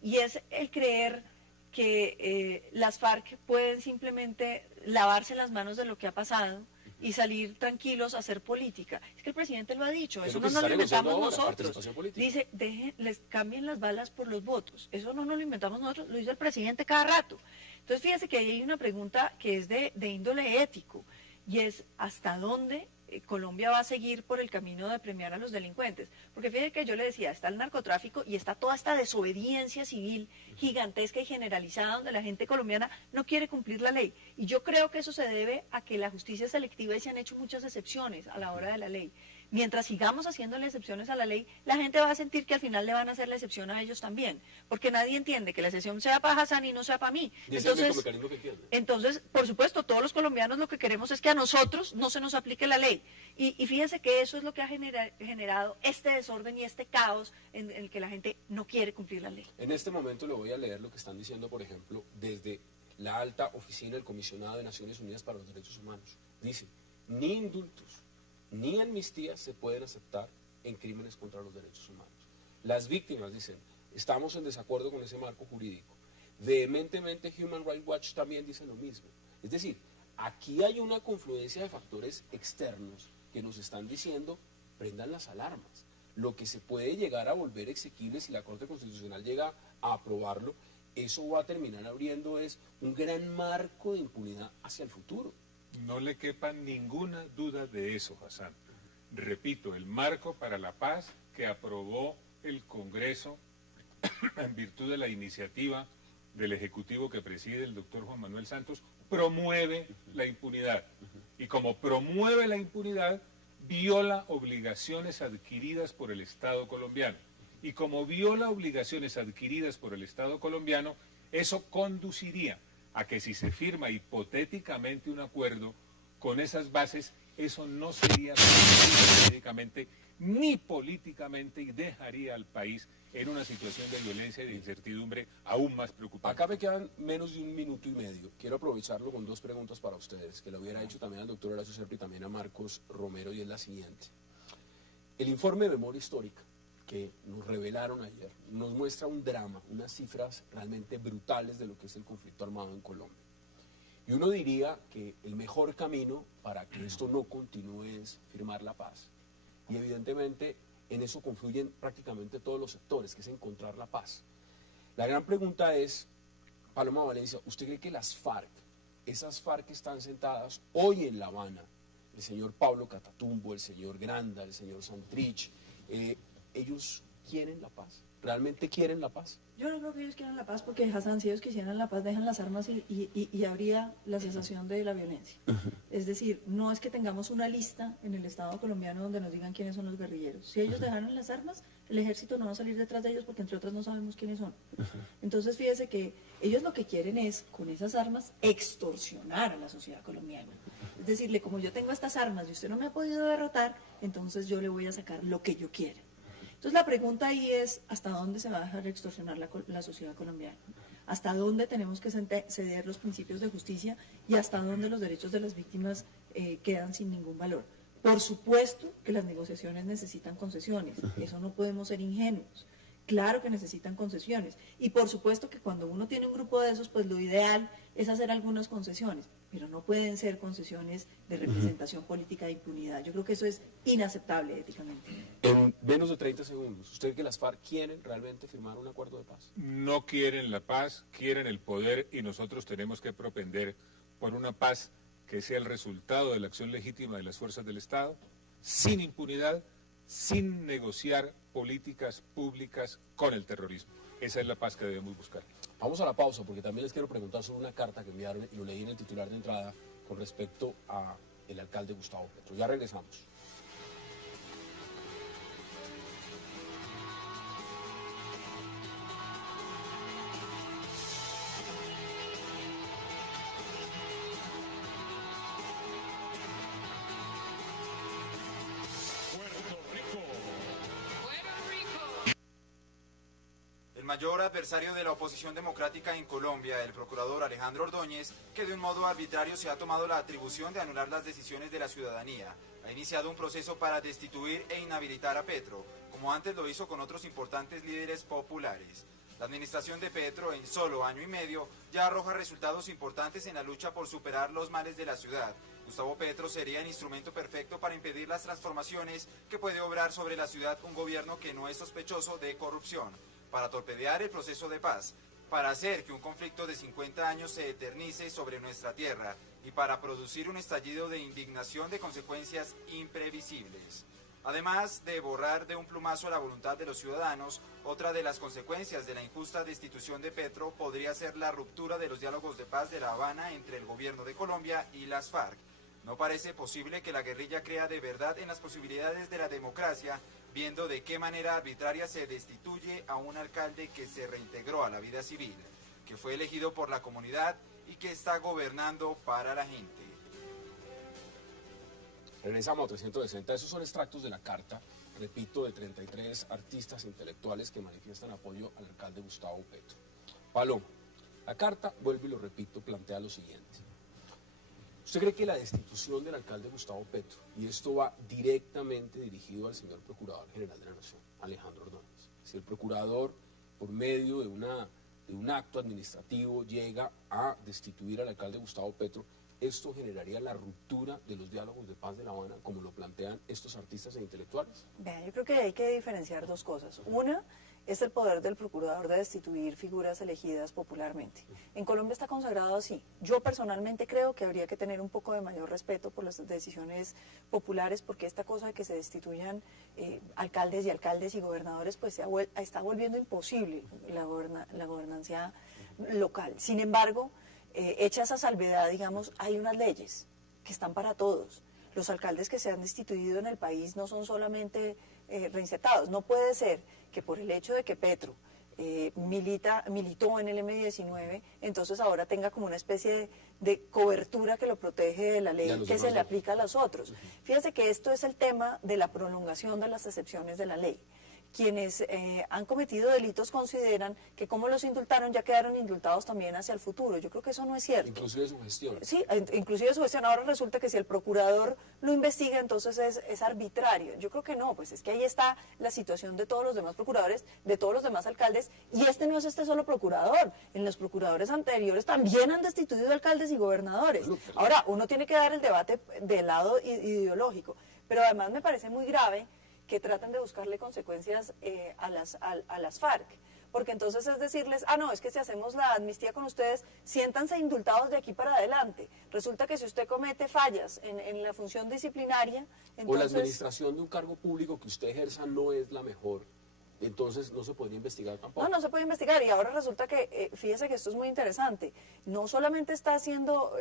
y es el creer que las FARC pueden simplemente lavarse las manos de lo que ha pasado y salir tranquilos a hacer política. Es que el presidente lo ha dicho, eso no nos lo inventamos nosotros. Dice, les cambien las balas por los votos. Eso no nos lo inventamos nosotros, lo dice el presidente cada rato. Entonces fíjese que ahí hay una pregunta que es de índole ético, y es ¿hasta dónde Colombia va a seguir por el camino de premiar a los delincuentes? Porque fíjate que yo le decía, está el narcotráfico y está toda esta desobediencia civil gigantesca y generalizada donde la gente colombiana no quiere cumplir la ley. Y yo creo que eso se debe a que la justicia es selectiva y se han hecho muchas excepciones a la hora de la ley. Mientras sigamos haciéndole excepciones a la ley, la gente va a sentir que al final le van a hacer la excepción a ellos también, porque nadie entiende que la excepción sea para Hassan y no sea para mí. Entonces, por supuesto, todos los colombianos lo que queremos es que a nosotros no se nos aplique la ley. Y fíjense que eso es lo que ha generado este desorden y este caos en el que la gente no quiere cumplir la ley. En este momento le voy a leer lo que están diciendo, por ejemplo, desde la alta oficina del Comisionado de Naciones Unidas para los Derechos Humanos. Dice, ni indultos ni amnistías se pueden aceptar en crímenes contra los derechos humanos. Las víctimas dicen, estamos en desacuerdo con ese marco jurídico. Vehementemente Human Rights Watch también dice lo mismo. Es decir, aquí hay una confluencia de factores externos que nos están diciendo, prendan las alarmas. Lo que se puede llegar a volver exequible si la Corte Constitucional llega a aprobarlo, eso va a terminar abriendo un gran marco de impunidad hacia el futuro. No le quepa ninguna duda de eso, Hassan. Repito, el marco para la paz que aprobó el Congreso en virtud de la iniciativa del Ejecutivo que preside el doctor Juan Manuel Santos, promueve la impunidad. Y como promueve la impunidad, viola obligaciones adquiridas por el Estado colombiano. Y como viola obligaciones adquiridas por el Estado colombiano, eso conduciría a que si se firma hipotéticamente un acuerdo con esas bases, eso no sería jurídicamente ni políticamente y dejaría al país en una situación de violencia y de incertidumbre aún más preocupante. Acá me quedan menos de un minuto y medio. Quiero aprovecharlo con dos preguntas para ustedes, que lo hubiera hecho también al doctor Horacio Serpa y también a Marcos Romero, y es la siguiente. El informe de memoria histórica que nos revelaron ayer nos muestra un drama, unas cifras realmente brutales de lo que es el conflicto armado en Colombia. Y uno diría que el mejor camino para que esto no continúe es firmar la paz. Y evidentemente en eso confluyen prácticamente todos los sectores, que es encontrar la paz. La gran pregunta es, Paloma Valencia, ¿usted cree que las FARC, esas FARC que están sentadas hoy en La Habana, el señor Pablo Catatumbo, el señor Granda, el señor Santrich, ellos quieren la paz? ¿Realmente quieren la paz? Yo no creo que ellos quieran la paz, porque Hassan, si ellos quisieran la paz, dejan las armas y habría la cesación de la violencia. Es decir, no es que tengamos una lista en el Estado colombiano donde nos digan quiénes son los guerrilleros. Si ellos dejaran las armas, el ejército no va a salir detrás de ellos porque entre otras no sabemos quiénes son. Entonces fíjese que ellos lo que quieren es, con esas armas, extorsionar a la sociedad colombiana. Es decirle, como yo tengo estas armas y usted no me ha podido derrotar, entonces yo le voy a sacar lo que yo quiera. Entonces la pregunta ahí es, ¿hasta dónde se va a dejar extorsionar la sociedad colombiana? ¿Hasta dónde tenemos que ceder los principios de justicia y hasta dónde los derechos de las víctimas quedan sin ningún valor? Por supuesto que las negociaciones necesitan concesiones, eso no podemos ser ingenuos. Claro que necesitan concesiones. Y por supuesto que cuando uno tiene un grupo de esos, pues lo ideal es hacer algunas concesiones, pero no pueden ser concesiones de representación política de impunidad. Yo creo que eso es inaceptable éticamente. En menos de 30 segundos, ¿usted cree que las FARC quieren realmente firmar un acuerdo de paz? No quieren la paz, quieren el poder, y nosotros tenemos que propender por una paz que sea el resultado de la acción legítima de las fuerzas del Estado, sin impunidad, sin negociar políticas públicas con el terrorismo. Esa es la paz que debemos buscar. Vamos a la pausa, porque también les quiero preguntar sobre una carta que enviaron, y lo leí en el titular de entrada, con respecto al alcalde Gustavo Petro. Ya regresamos. El mayor adversario de la oposición democrática en Colombia, el procurador Alejandro Ordóñez, que de un modo arbitrario se ha tomado la atribución de anular las decisiones de la ciudadanía, ha iniciado un proceso para destituir e inhabilitar a Petro, como antes lo hizo con otros importantes líderes populares. La administración de Petro en solo año y medio ya arroja resultados importantes en la lucha por superar los males de la ciudad. Gustavo Petro sería el instrumento perfecto para impedir las transformaciones que puede obrar sobre la ciudad un gobierno que no es sospechoso de corrupción, para torpedear el proceso de paz, para hacer que un conflicto de 50 años se eternice sobre nuestra tierra y para producir un estallido de indignación de consecuencias imprevisibles. Además de borrar de un plumazo la voluntad de los ciudadanos, otra de las consecuencias de la injusta destitución de Petro podría ser la ruptura de los diálogos de paz de La Habana entre el gobierno de Colombia y las FARC. No parece posible que la guerrilla crea de verdad en las posibilidades de la democracia, viendo de qué manera arbitraria se destituye a un alcalde que se reintegró a la vida civil, que fue elegido por la comunidad y que está gobernando para la gente. Regresamos a 360. Esos son extractos de la carta, repito, de 33 artistas intelectuales que manifiestan apoyo al alcalde Gustavo Petro. Paloma, la carta, vuelvo y lo repito, plantea lo siguiente. ¿Usted cree que la destitución del alcalde Gustavo Petro, y esto va directamente dirigido al señor Procurador General de la Nación, Alejandro Ordóñez, si el Procurador, por medio de un acto administrativo, llega a destituir al alcalde Gustavo Petro, esto generaría la ruptura de los diálogos de paz de La Habana, como lo plantean estos artistas e intelectuales? Vean, yo creo que hay que diferenciar dos cosas. Una es el poder del procurador de destituir figuras elegidas popularmente. En Colombia está consagrado así. Yo personalmente creo que habría que tener un poco de mayor respeto por las decisiones populares, porque esta cosa de que se destituyan alcaldes y gobernadores pues está volviendo imposible la gobernanza local. Sin embargo, hecha esa salvedad, digamos, hay unas leyes que están para todos. Los alcaldes que se han destituido en el país no son solamente reinsertados. No puede ser que por el hecho de que Petro militó en el M-19, entonces ahora tenga como una especie de cobertura que lo protege de la ley que se le aplica a los otros. Fíjese que esto es el tema de la prolongación de las excepciones de la ley. Quienes han cometido delitos consideran que como los indultaron ya quedaron indultados también hacia el futuro. Yo creo que eso no es cierto. Inclusive su gestión. Sí, inclusive su gestión. Ahora resulta que si el procurador lo investiga, entonces es arbitrario. Yo creo que no, pues es que ahí está la situación de todos los demás procuradores, de todos los demás alcaldes, y este no es este solo procurador. En los procuradores anteriores también han destituido alcaldes y gobernadores. Ahora, uno tiene que dar el debate del lado ideológico, pero además me parece muy grave que tratan de buscarle consecuencias a las FARC, porque entonces es decirles, no, es que si hacemos la amnistía con ustedes, siéntanse indultados de aquí para adelante. Resulta que si usted comete fallas en la función disciplinaria, entonces... O la administración de un cargo público que usted ejerza no es la mejor, entonces no se podría investigar tampoco. No se puede investigar, y ahora resulta que, fíjese que esto es muy interesante, no solamente está siendo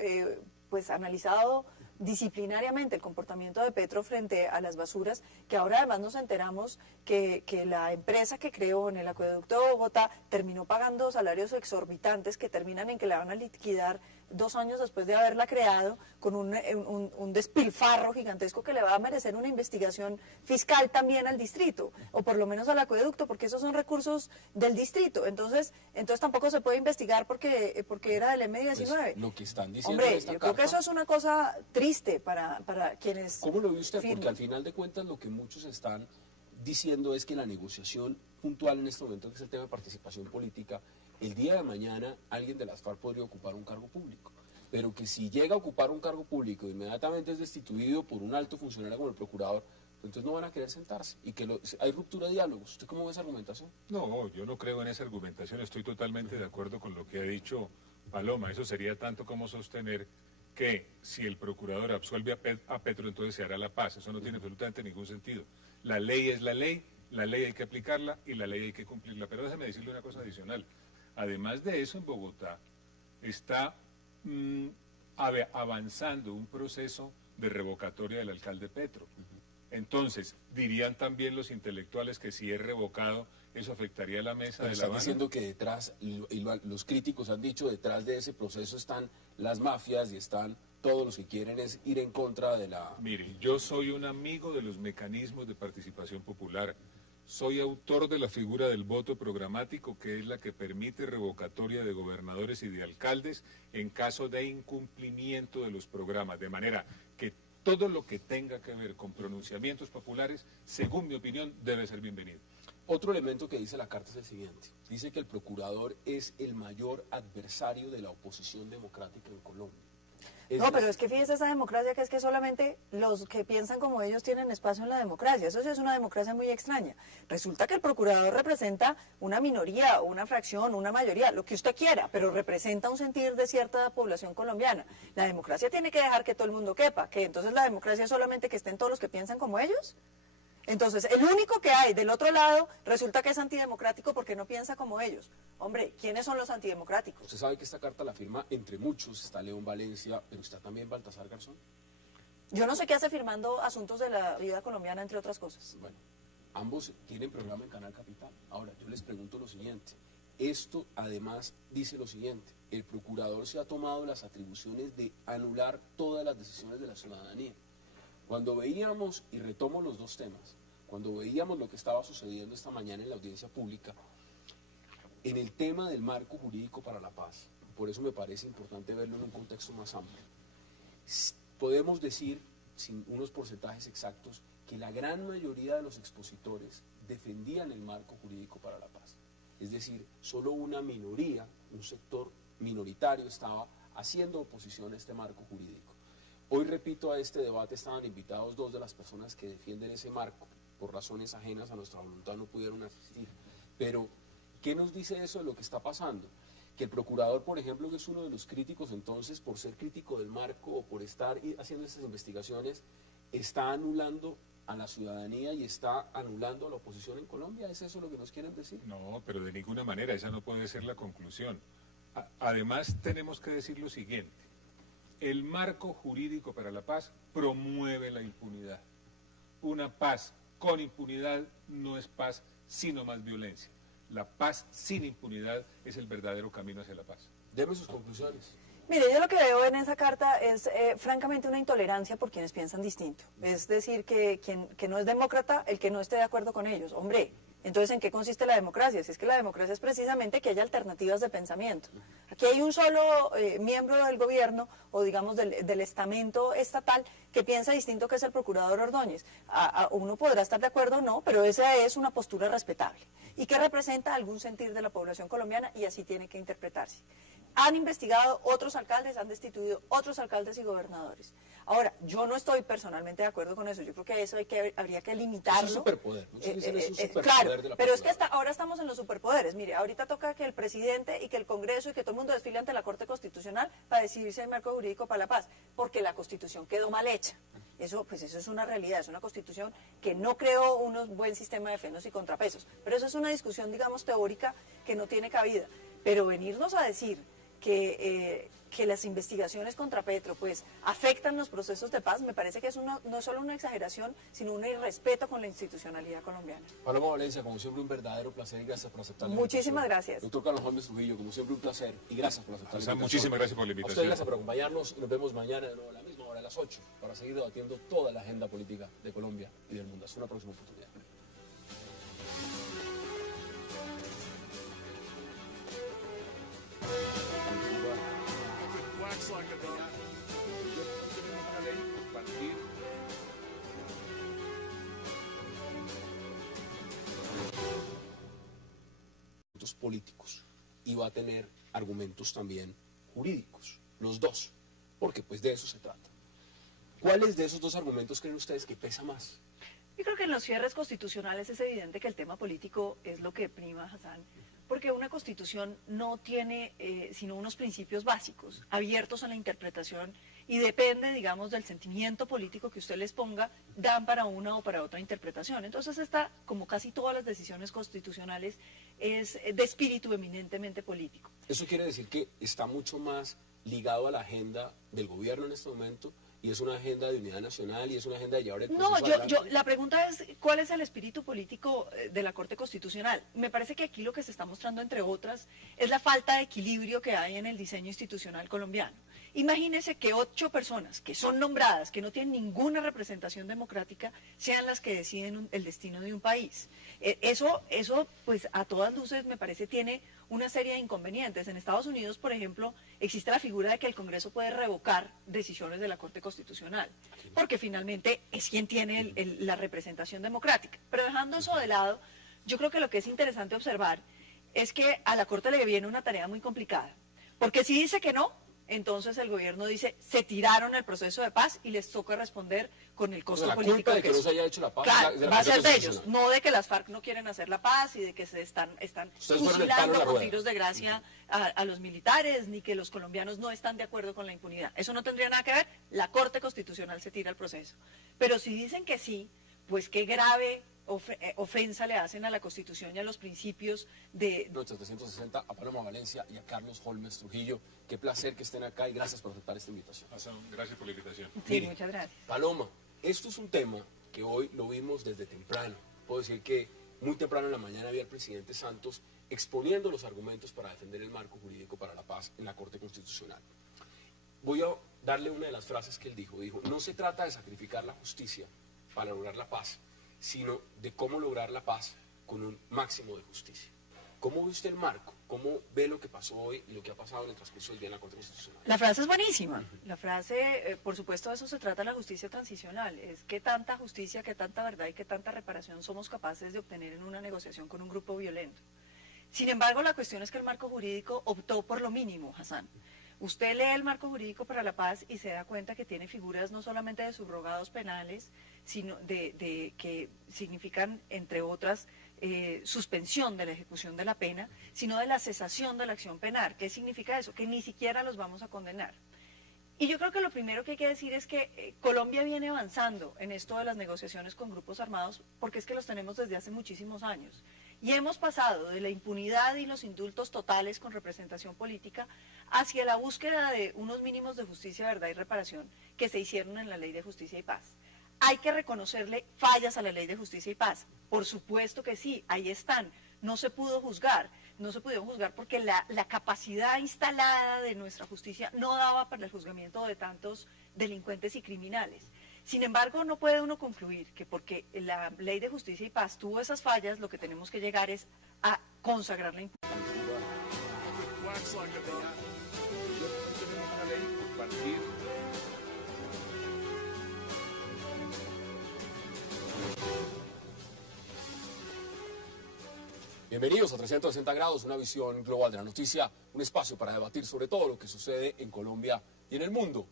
pues analizado disciplinariamente el comportamiento de Petro frente a las basuras, que ahora además nos enteramos que la empresa que creó en el acueducto de Bogotá terminó pagando salarios exorbitantes que terminan en que la van a liquidar 2 años después de haberla creado, con un despilfarro gigantesco que le va a merecer una investigación fiscal también al distrito, o por lo menos al acueducto, porque esos son recursos del distrito. Entonces tampoco se puede investigar porque era del M-19. Pues lo que están diciendo Hombre, en esta yo creo carta, que eso es una cosa triste para quienes... ¿Cómo lo ve usted? firman. Porque al final de cuentas lo que muchos están diciendo es que la negociación puntual en este momento, que es el tema de participación política, el día de mañana alguien de las FARC podría ocupar un cargo público, pero que si llega a ocupar un cargo público inmediatamente es destituido por un alto funcionario como el procurador, entonces no van a querer sentarse y que hay ruptura de diálogos. ¿Usted cómo ve esa argumentación? No, yo no creo en esa argumentación, estoy totalmente de acuerdo con lo que ha dicho Paloma. Eso sería tanto como sostener que si el procurador absuelve a Petro, entonces se hará la paz. Eso no tiene absolutamente ningún sentido. La ley es la ley hay que aplicarla y la ley hay que cumplirla. Pero déjame decirle una cosa adicional. Además de eso, en Bogotá está avanzando un proceso de revocatoria del alcalde Petro. Entonces, dirían también los intelectuales que si es revocado, eso afectaría a la mesa de La Habana. Están diciendo que detrás, y los críticos han dicho, detrás de ese proceso están las mafias y están todos los que quieren es ir en contra de la... Mire, yo soy un amigo de los mecanismos de participación popular. Soy autor de la figura del voto programático, que es la que permite revocatoria de gobernadores y de alcaldes en caso de incumplimiento de los programas, de manera que todo lo que tenga que ver con pronunciamientos populares, según mi opinión, debe ser bienvenido. Otro elemento que dice la carta es el siguiente. Dice que el procurador es el mayor adversario de la oposición democrática en Colombia. No, pero es que fíjese esa democracia que es que solamente los que piensan como ellos tienen espacio en la democracia. Eso sí es una democracia muy extraña. Resulta que el procurador representa una minoría, una fracción, una mayoría, lo que usted quiera, pero representa un sentir de cierta población colombiana. La democracia tiene que dejar que todo el mundo quepa, que entonces la democracia es solamente que estén todos los que piensan como ellos. Entonces, el único que hay del otro lado resulta que es antidemocrático porque no piensa como ellos. Hombre, ¿quiénes son los antidemocráticos? Usted sabe que esta carta la firma entre muchos, está León Valencia, pero está también Baltasar Garzón. Yo no sé qué hace firmando asuntos de la vida colombiana, entre otras cosas. Bueno, ambos tienen programa en Canal Capital. Ahora, yo les pregunto lo siguiente. Esto, además, dice lo siguiente. El procurador se ha tomado las atribuciones de anular todas las decisiones de la ciudadanía. Cuando veíamos, y retomo los dos temas, cuando veíamos lo que estaba sucediendo esta mañana en la audiencia pública, en el tema del marco jurídico para la paz, por eso me parece importante verlo en un contexto más amplio, podemos decir, sin unos porcentajes exactos, que la gran mayoría de los expositores defendían el marco jurídico para la paz. Es decir, solo una minoría, un sector minoritario estaba haciendo oposición a este marco jurídico. Hoy, repito, a este debate estaban invitados dos de las personas que defienden ese marco. Por razones ajenas a nuestra voluntad no pudieron asistir. Pero, ¿qué nos dice eso de lo que está pasando? Que el procurador, por ejemplo, que es uno de los críticos, entonces, por ser crítico del marco o por estar haciendo estas investigaciones, está anulando a la ciudadanía y está anulando a la oposición en Colombia. ¿Es eso lo que nos quieren decir? No, pero de ninguna manera, esa no puede ser la conclusión. Además, tenemos que decir lo siguiente. El marco jurídico para la paz promueve la impunidad. Una paz con impunidad no es paz, sino más violencia. La paz sin impunidad es el verdadero camino hacia la paz. Deme sus conclusiones. Mire, yo lo que veo en esa carta es francamente una intolerancia por quienes piensan distinto. Es decir, que no es demócrata el que no esté de acuerdo con ellos. Hombre, entonces, ¿en qué consiste la democracia? Si es que la democracia es precisamente que haya alternativas de pensamiento. Aquí hay un solo miembro del gobierno o digamos del estamento estatal que piensa distinto, que es el procurador Ordóñez. Uno podrá estar de acuerdo o no, pero esa es una postura respetable y que representa algún sentir de la población colombiana y así tiene que interpretarse. Han investigado otros alcaldes, han destituido otros alcaldes y gobernadores. Ahora, yo no estoy personalmente de acuerdo con eso. Yo creo que eso habría que limitarlo. Es un superpoder. Muchos dicen es un superpoder claro, de la pero es que ahora estamos en los superpoderes. Mire, ahorita toca que el presidente y que el Congreso y que todo el mundo desfile ante la Corte Constitucional para decidir si hay marco jurídico para la paz, porque la Constitución quedó mal hecha. Eso es una realidad, es una Constitución que no creó un buen sistema de frenos y contrapesos. Pero eso es una discusión, digamos, teórica que no tiene cabida. Pero venirnos a decir que las investigaciones contra Petro pues afectan los procesos de paz, me parece que es no es solo una exageración, sino un irrespeto con la institucionalidad colombiana. Paloma Valencia, como siempre, un verdadero placer y gracias por aceptar la Muchísimas invitación. gracias. Doctor Carlos Gómez Trujillo, como siempre, un placer y gracias por aceptar la invitación. Muchísimas gracias por la A invitación. ustedes gracias por acompañarnos y nos vemos mañana de nuevo a la misma hora, a las 8, para seguir debatiendo toda la agenda política de Colombia y del mundo. Hasta una próxima oportunidad. Políticos y va a tener argumentos también jurídicos, los dos, porque pues de eso se trata. ¿Cuáles de esos dos argumentos creen ustedes que pesa más? Yo creo que en los cierres constitucionales es evidente que el tema político es lo que prima, Hassan, porque una constitución no tiene sino unos principios básicos, abiertos a la interpretación y depende, digamos, del sentimiento político que usted les ponga, dan para una o para otra interpretación. Entonces esta, como casi todas las decisiones constitucionales, es de espíritu eminentemente político. Eso quiere decir que está mucho más ligado a la agenda del gobierno en este momento y es una agenda de unidad nacional y es una agenda de llevar el proceso adelante. La pregunta es, ¿cuál es el espíritu político de la Corte Constitucional? Me parece que aquí lo que se está mostrando, entre otras, es la falta de equilibrio que hay en el diseño institucional colombiano. Imagínese que 8 personas que son nombradas, que no tienen ninguna representación democrática, sean las que deciden el destino de un país. Eso, pues, a todas luces, me parece, tiene una serie de inconvenientes. En Estados Unidos, por ejemplo, existe la figura de que el Congreso puede revocar decisiones de la Corte Constitucional, porque finalmente es quien tiene la representación democrática. Pero dejando eso de lado, yo creo que lo que es interesante observar es que a la Corte le viene una tarea muy complicada, porque si dice que no, entonces el gobierno dice, se tiraron el proceso de paz y les toca responder con el costo político. La culpa de que no se haya hecho la paz claro, va a ser de ellos, no de que las FARC no quieren hacer la paz y de que se están fusilando con tiros de gracia a los militares, ni que los colombianos no están de acuerdo con la impunidad. Eso no tendría nada que ver, la Corte Constitucional se tira el proceso. Pero si dicen que sí, pues qué grave ofensa le hacen a la Constitución y a los principios de... 360, a Paloma Valencia y a Carlos Holmes Trujillo. Qué placer que estén acá y gracias por aceptar esta invitación. Gracias por la invitación. Sí, mire, muchas gracias. Paloma, esto es un tema que hoy lo vimos desde temprano. Puedo decir que muy temprano en la mañana había el presidente Santos exponiendo los argumentos para defender el marco jurídico para la paz en la Corte Constitucional. Voy a darle una de las frases que él dijo. Dijo, no se trata de sacrificar la justicia para lograr la paz, sino de cómo lograr la paz con un máximo de justicia. ¿Cómo ve usted el marco? ¿Cómo ve lo que pasó hoy y lo que ha pasado en el transcurso del día en la Corte Constitucional? La frase es buenísima. La frase, por supuesto, de eso se trata la justicia transicional. Es qué tanta justicia, qué tanta verdad y qué tanta reparación somos capaces de obtener en una negociación con un grupo violento. Sin embargo, la cuestión es que el marco jurídico optó por lo mínimo, Hassan. Usted lee el marco jurídico para la paz y se da cuenta que tiene figuras no solamente de subrogados penales, sino de que significan, entre otras, suspensión de la ejecución de la pena, sino de la cesación de la acción penal. ¿Qué significa eso? Que ni siquiera los vamos a condenar. Y yo creo que lo primero que hay que decir es que Colombia viene avanzando en esto de las negociaciones con grupos armados, porque es que los tenemos desde hace muchísimos años. Y hemos pasado de la impunidad y los indultos totales con representación política hacia la búsqueda de unos mínimos de justicia, verdad y reparación que se hicieron en la Ley de Justicia y Paz. Hay que reconocerle fallas a la Ley de Justicia y Paz. Por supuesto que sí, ahí están. No se pudo juzgar, no se pudieron juzgar porque la capacidad instalada de nuestra justicia no daba para el juzgamiento de tantos delincuentes y criminales. Sin embargo, no puede uno concluir que porque la Ley de Justicia y Paz tuvo esas fallas, lo que tenemos que llegar es a consagrar la impunidad. Bienvenidos a 360 grados, una visión global de la noticia, un espacio para debatir sobre todo lo que sucede en Colombia y en el mundo.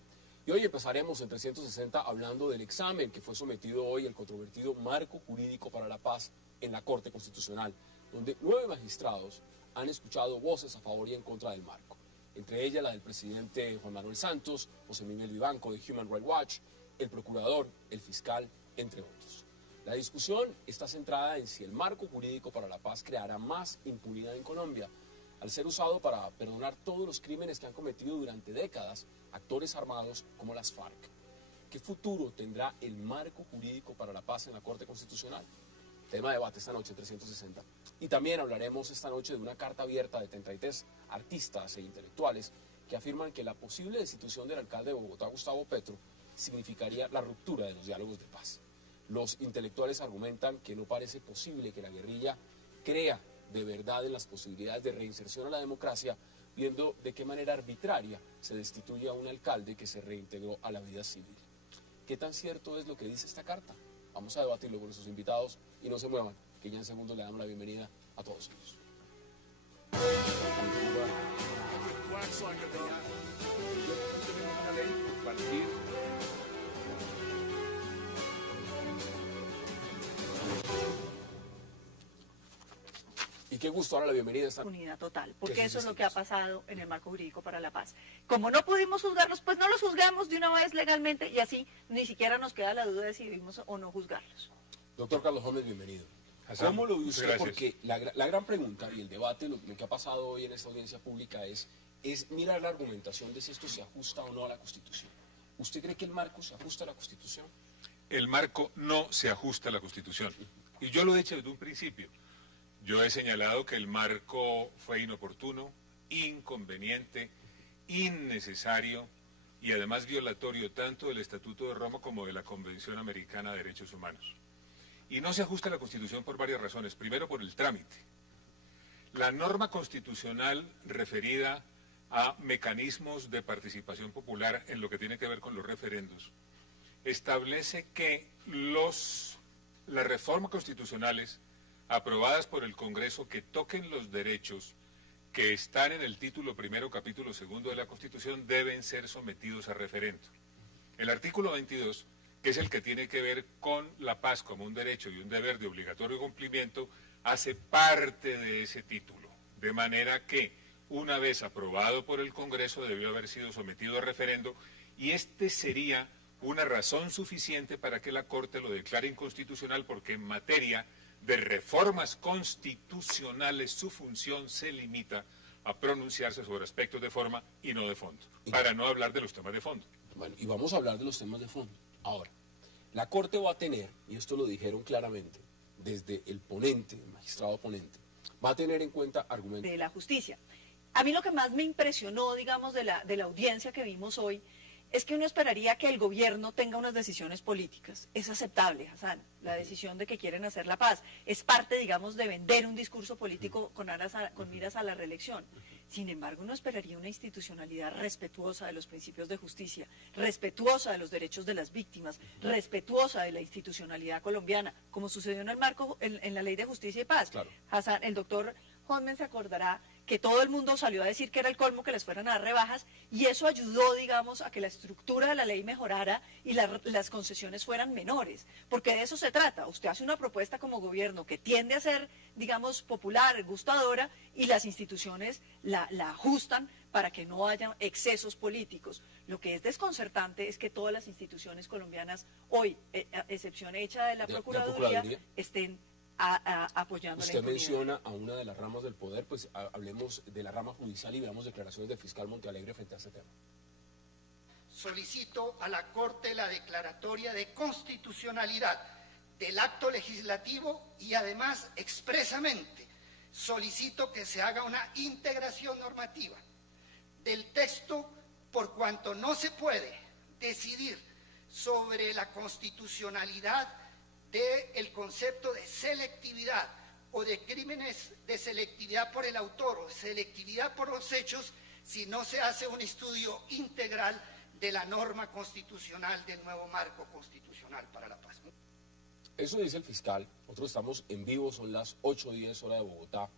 Y hoy empezaremos en 360 hablando del examen que fue sometido hoy el controvertido Marco Jurídico para la Paz en la Corte Constitucional, donde 9 magistrados han escuchado voces a favor y en contra del marco. Entre ellas la del presidente Juan Manuel Santos, José Miguel Vivanco de Human Rights Watch, el procurador, el fiscal, entre otros. La discusión está centrada en si el marco jurídico para la paz creará más impunidad en Colombia, al ser usado para perdonar todos los crímenes que han cometido durante décadas actores armados como las FARC. ¿Qué futuro tendrá el marco jurídico para la paz en la Corte Constitucional? Tema de debate esta noche en 360. Y también hablaremos esta noche de una carta abierta de 33 artistas e intelectuales que afirman que la posible destitución del alcalde de Bogotá, Gustavo Petro, significaría la ruptura de los diálogos de paz. Los intelectuales argumentan que no parece posible que la guerrilla crea de verdad en las posibilidades de reinserción a la democracia, viendo de qué manera arbitraria se destituye a un alcalde que se reintegró a la vida civil. ¿Qué tan cierto es lo que dice esta carta? Vamos a debatirlo con nuestros invitados y no se muevan, que ya en segundos le damos la bienvenida a todos ellos. Y qué gusto ahora la bienvenida a esta impunidad total, porque eso es lo que ha pasado en el marco jurídico para la paz. Como no pudimos juzgarlos, pues no los juzgamos de una vez legalmente y así ni siquiera nos queda la duda de si debimos o no juzgarlos. Doctor Carlos Holmes, bienvenido. ¿Cómo lo ve usted? Porque la gran pregunta y el debate, lo que ha pasado hoy en esta audiencia pública es mirar la argumentación de si esto se ajusta o no a la Constitución. ¿Usted cree que el marco se ajusta a la Constitución? El marco no se ajusta a la Constitución. Y yo lo he dicho desde un principio. Yo he señalado que el marco fue inoportuno, inconveniente, innecesario y además violatorio tanto del Estatuto de Roma como de la Convención Americana de Derechos Humanos. Y no se ajusta a la Constitución por varias razones. Primero, por el trámite. La norma constitucional referida a mecanismos de participación popular en lo que tiene que ver con los referendos establece que las reformas constitucionales aprobadas por el Congreso que toquen los derechos que están en el título primero, capítulo segundo de la Constitución, deben ser sometidos a referendo. El artículo 22, que es el que tiene que ver con la paz como un derecho y un deber de obligatorio cumplimiento, hace parte de ese título, de manera que, una vez aprobado por el Congreso, debió haber sido sometido a referendo, y este sería una razón suficiente para que la Corte lo declare inconstitucional, porque en materia de reformas constitucionales su función se limita a pronunciarse sobre aspectos de forma y no de fondo, para no hablar de los temas de fondo. Bueno, y vamos a hablar de los temas de fondo. Ahora, la Corte va a tener, y esto lo dijeron claramente desde el ponente, el magistrado ponente, va a tener en cuenta argumentos de la justicia. A mí lo que más me impresionó, digamos, de la audiencia que vimos hoy, es que uno esperaría que el gobierno tenga unas decisiones políticas. Es aceptable, Hassan, la decisión de que quieren hacer la paz. Es parte, digamos, de vender un discurso político con miras a la reelección. Sin embargo, uno esperaría una institucionalidad respetuosa de los principios de justicia, respetuosa de los derechos de las víctimas, respetuosa de la institucionalidad colombiana, como sucedió en el marco, en la Ley de Justicia y Paz. Claro. Hassan, el doctor Hodgman se acordará que todo el mundo salió a decir que era el colmo que les fueran a dar rebajas, y eso ayudó, digamos, a que la estructura de la ley mejorara y las concesiones fueran menores, porque de eso se trata. Usted hace una propuesta como gobierno que tiende a ser, digamos, popular, gustadora, y las instituciones la ajustan para que no haya excesos políticos. Lo que es desconcertante es que todas las instituciones colombianas hoy, a excepción hecha de la Procuraduría, estén apoyando Usted la impunidad. menciona a una de las ramas del poder, pues hablemos de la rama judicial y veamos declaraciones del fiscal Montealegre frente a ese tema. Solicito a la Corte la declaratoria de constitucionalidad del acto legislativo y además expresamente solicito que se haga una integración normativa del texto, por cuanto no se puede decidir sobre la constitucionalidad del concepto de selectividad o de crímenes de selectividad por el autor o selectividad por los hechos si no se hace un estudio integral de la norma constitucional del nuevo marco constitucional para la paz. Eso dice el fiscal. Nosotros estamos en vivo, son las 8:10 hora de Bogotá.